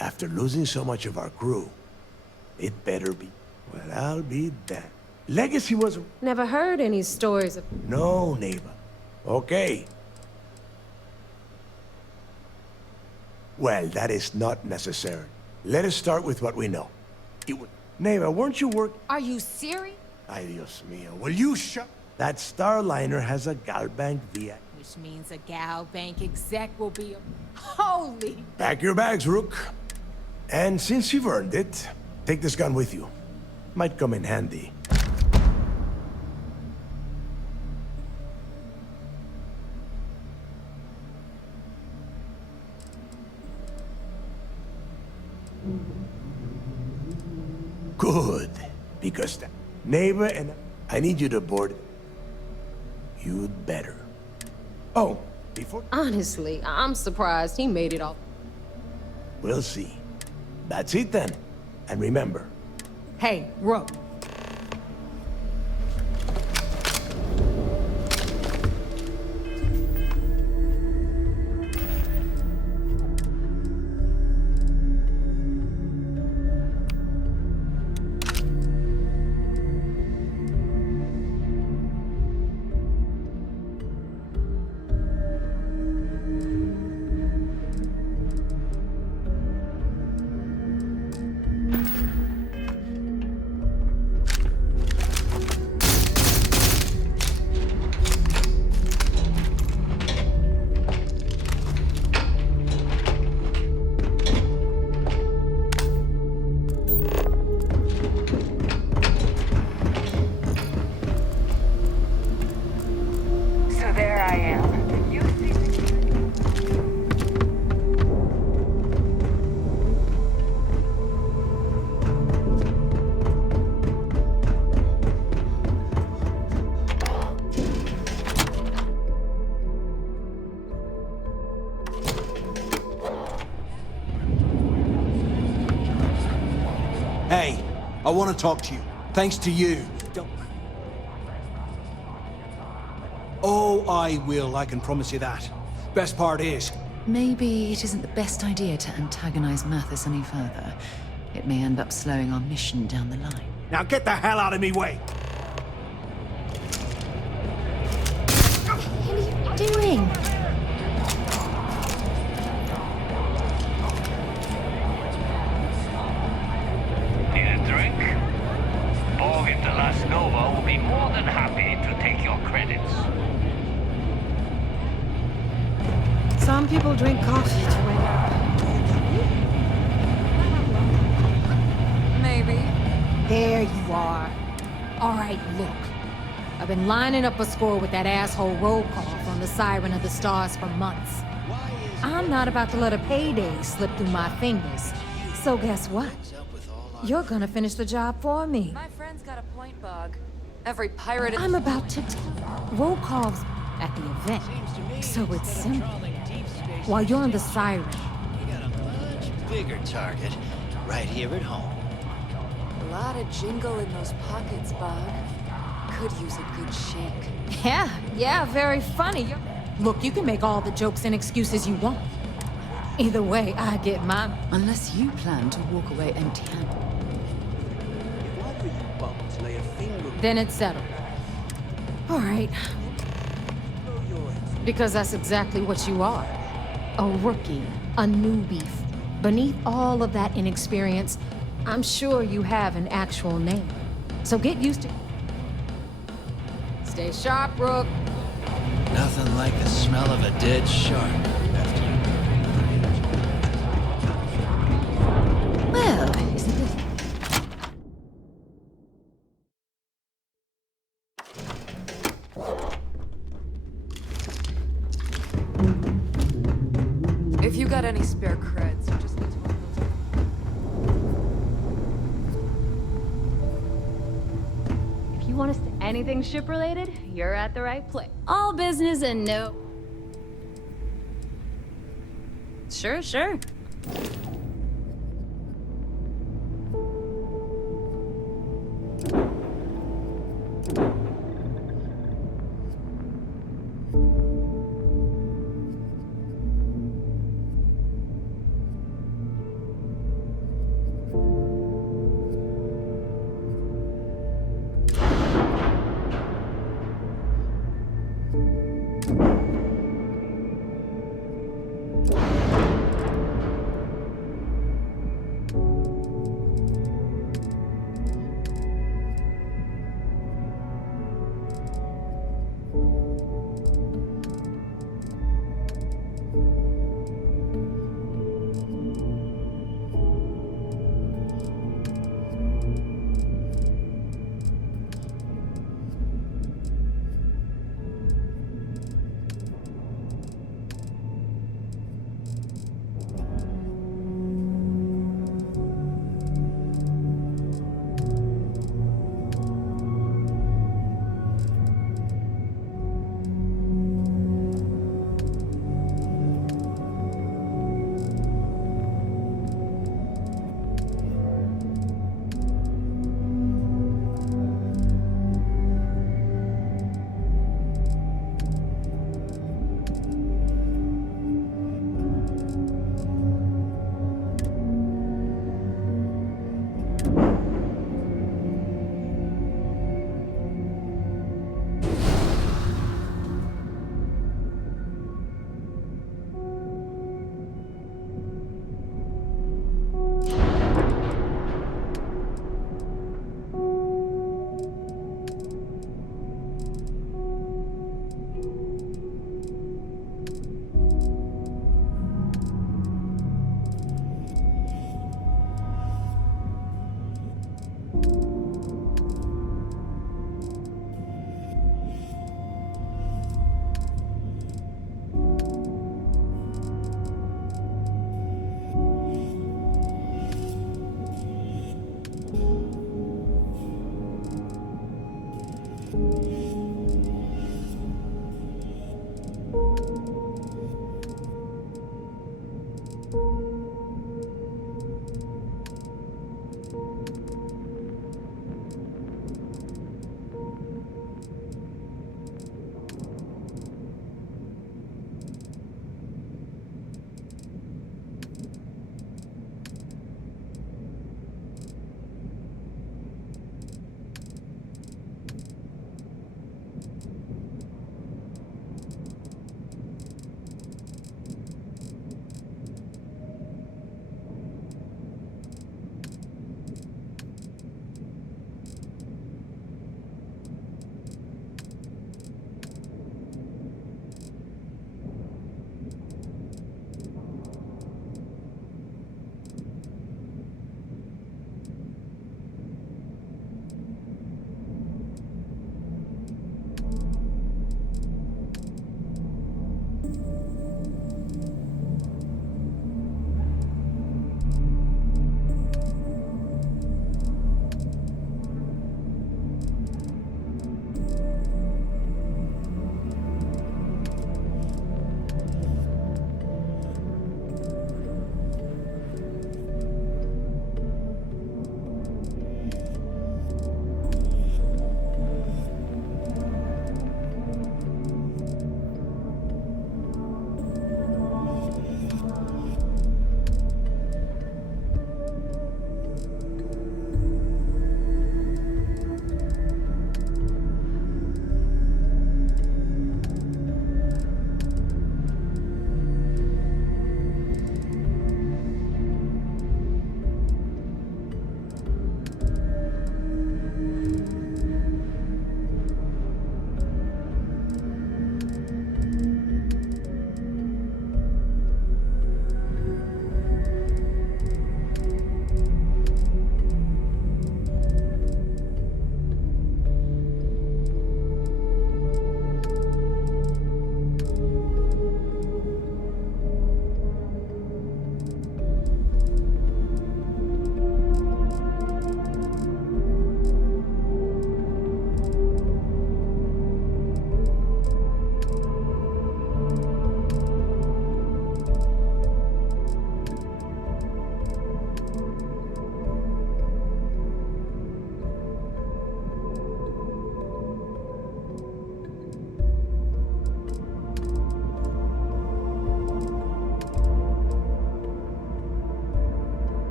After losing so much of our crew, it better be. Well, I'll be damned. Legacy was... Never heard any stories of... No, neighbor. Okay. Well, that is not necessary. Let us start with what we know. Neighbor, weren't you working? Are you serious? Ay, Dios mío. Will you shut... That Starliner has a Galbank VI. Which means a gal bank exec will be a... Holy... Pack your bags, Rook. And since you've earned it, take this gun with you. Might come in handy. Good. Because that neighbor and I need you to board. You'd better. Oh, before... Honestly, I'm surprised he made it all. We'll see. That's it then. And remember... Hey, Rook. Hey, I want to talk to you. Thanks to you. Don't... Oh, I will, I can promise you that. Best part is... Maybe it isn't the best idea to antagonize Mathis any further. It may end up slowing our mission down the line. Now get the hell out of me way! What are you doing? Need a drink? Borg at the Last Nova will be more than happy to take your credits. Some people drink coffee to wake up. Maybe. There you are. All right, look. I've been lining up a score with that asshole roll call from the Siren of the Stars for months. I'm not about to let a payday slip through my fingers. So guess what? You're gonna finish the job for me. My friend's got a point, Bug. Every pirate... I'm about to roll calls at the event. So it's simple. While you're on the Siren. We got a much bigger target right here at home. A lot of jingle in those pockets, Bug. Could use a good shake. Yeah, very funny. Look, you can make all the jokes and excuses you want. Either way, I get mine. Unless you plan to walk away empty-handed. Then it's settled. All right. Because that's exactly what you are. A rookie, a newbie. Beneath all of that inexperience, I'm sure you have an actual name. So get used to it. Stay sharp, Rook. Nothing like the smell of a dead shark after you... Well, isn't it? If you got any spare creds, you just need to... If you want us to anything ship-related, you're at the right place. All business and no... Sure.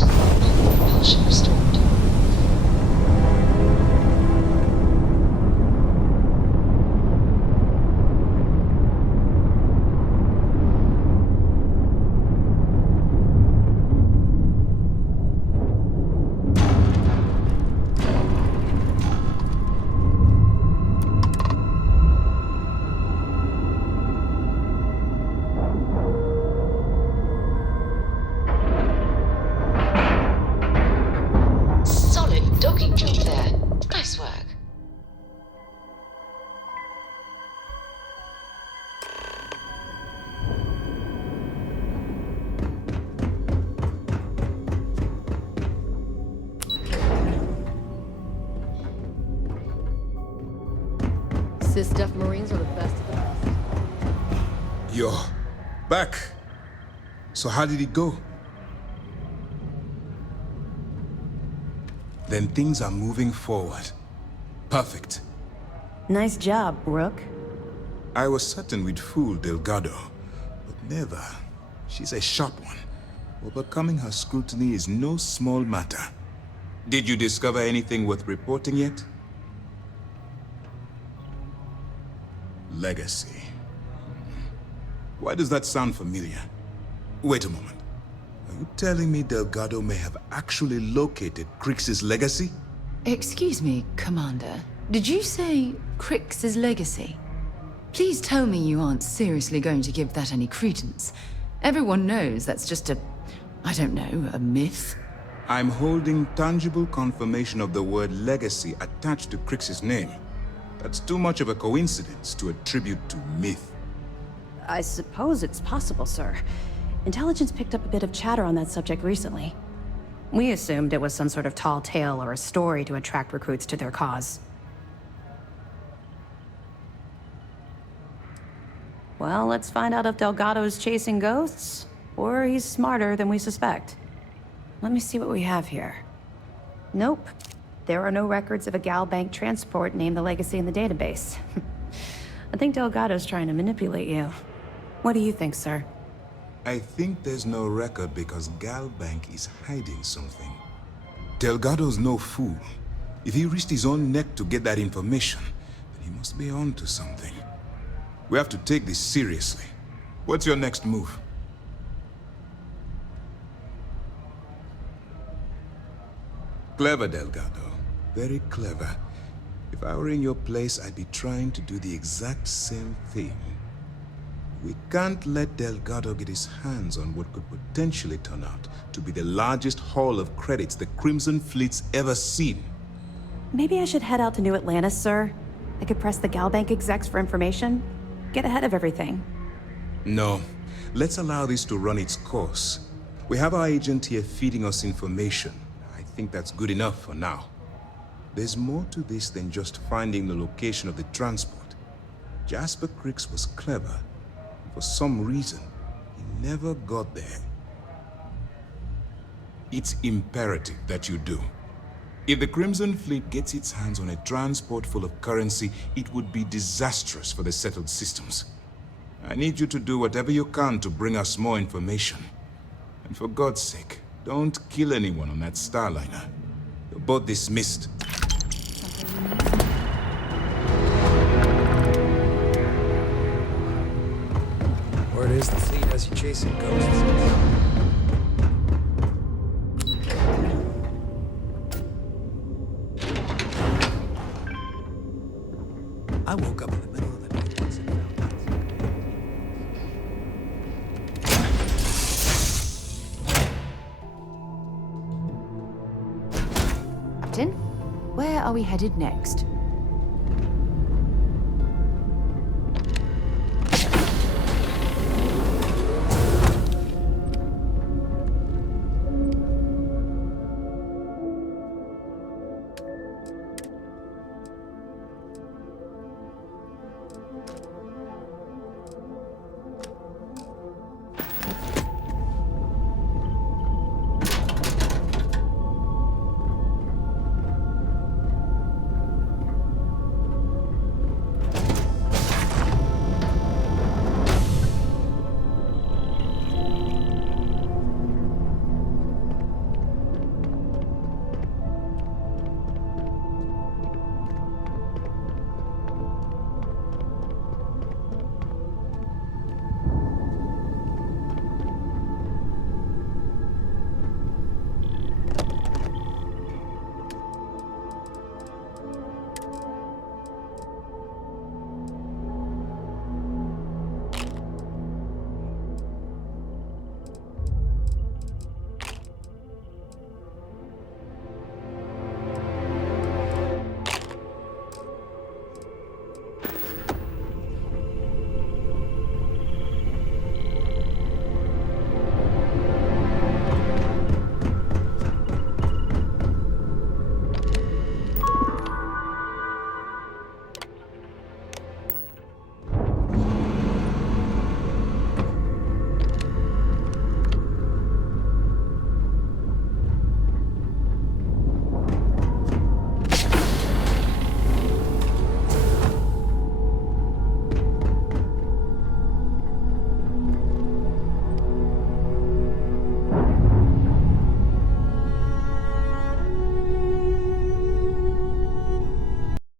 complete. All propulsion restored. Docking job there. Nice work. Cis-Def Marines are the best of the best. Yo, back. So how did it go? Then things are moving forward. Perfect. Nice job, Rook. I was certain we'd fool Delgado, but never. She's a sharp one. Overcoming her scrutiny is no small matter. Did you discover anything worth reporting yet? Legacy. Why does that sound familiar? Wait a moment. Are you telling me Delgado may have actually located Crix's legacy? Excuse me, Commander. Did you say Crix's legacy? Please tell me you aren't seriously going to give that any credence. Everyone knows that's just I don't know, a myth. I'm holding tangible confirmation of the word legacy attached to Crix's name. That's too much of a coincidence to attribute to myth. I suppose it's possible, sir. Intelligence picked up a bit of chatter on that subject recently. We assumed it was some sort of tall tale or a story to attract recruits to their cause. Well, let's find out if Delgado's chasing ghosts, or he's smarter than we suspect. Let me see what we have here. Nope. There are no records of a Gal Bank transport named the Legacy in the database. I think Delgado's trying to manipulate you. What do you think, sir? I think there's no record because Gal Bank is hiding something. Delgado's no fool. If he risked his own neck to get that information, then he must be on to something. We have to take this seriously. What's your next move? Clever, Delgado. Very clever. If I were in your place, I'd be trying to do the exact same thing. We can't let Delgado get his hands on what could potentially turn out to be the largest haul of credits the Crimson Fleet's ever seen. Maybe I should head out to New Atlantis, sir. I could press the Gal Bank execs for information. Get ahead of everything. No. Let's allow this to run its course. We have our agent here feeding us information. I think that's good enough for now. There's more to this than just finding the location of the transport. Jasper Crix was clever. For some reason, he never got there. It's imperative that you do. If the Crimson Fleet gets its hands on a transport full of currency, it would be disastrous for the settled systems. I need you to do whatever you can to bring us more information. And for God's sake, don't kill anyone on that Starliner. You're both dismissed. Word is the fleet has you chasing ghosts. I woke up in the middle of the night once and found Captain, where are we headed next?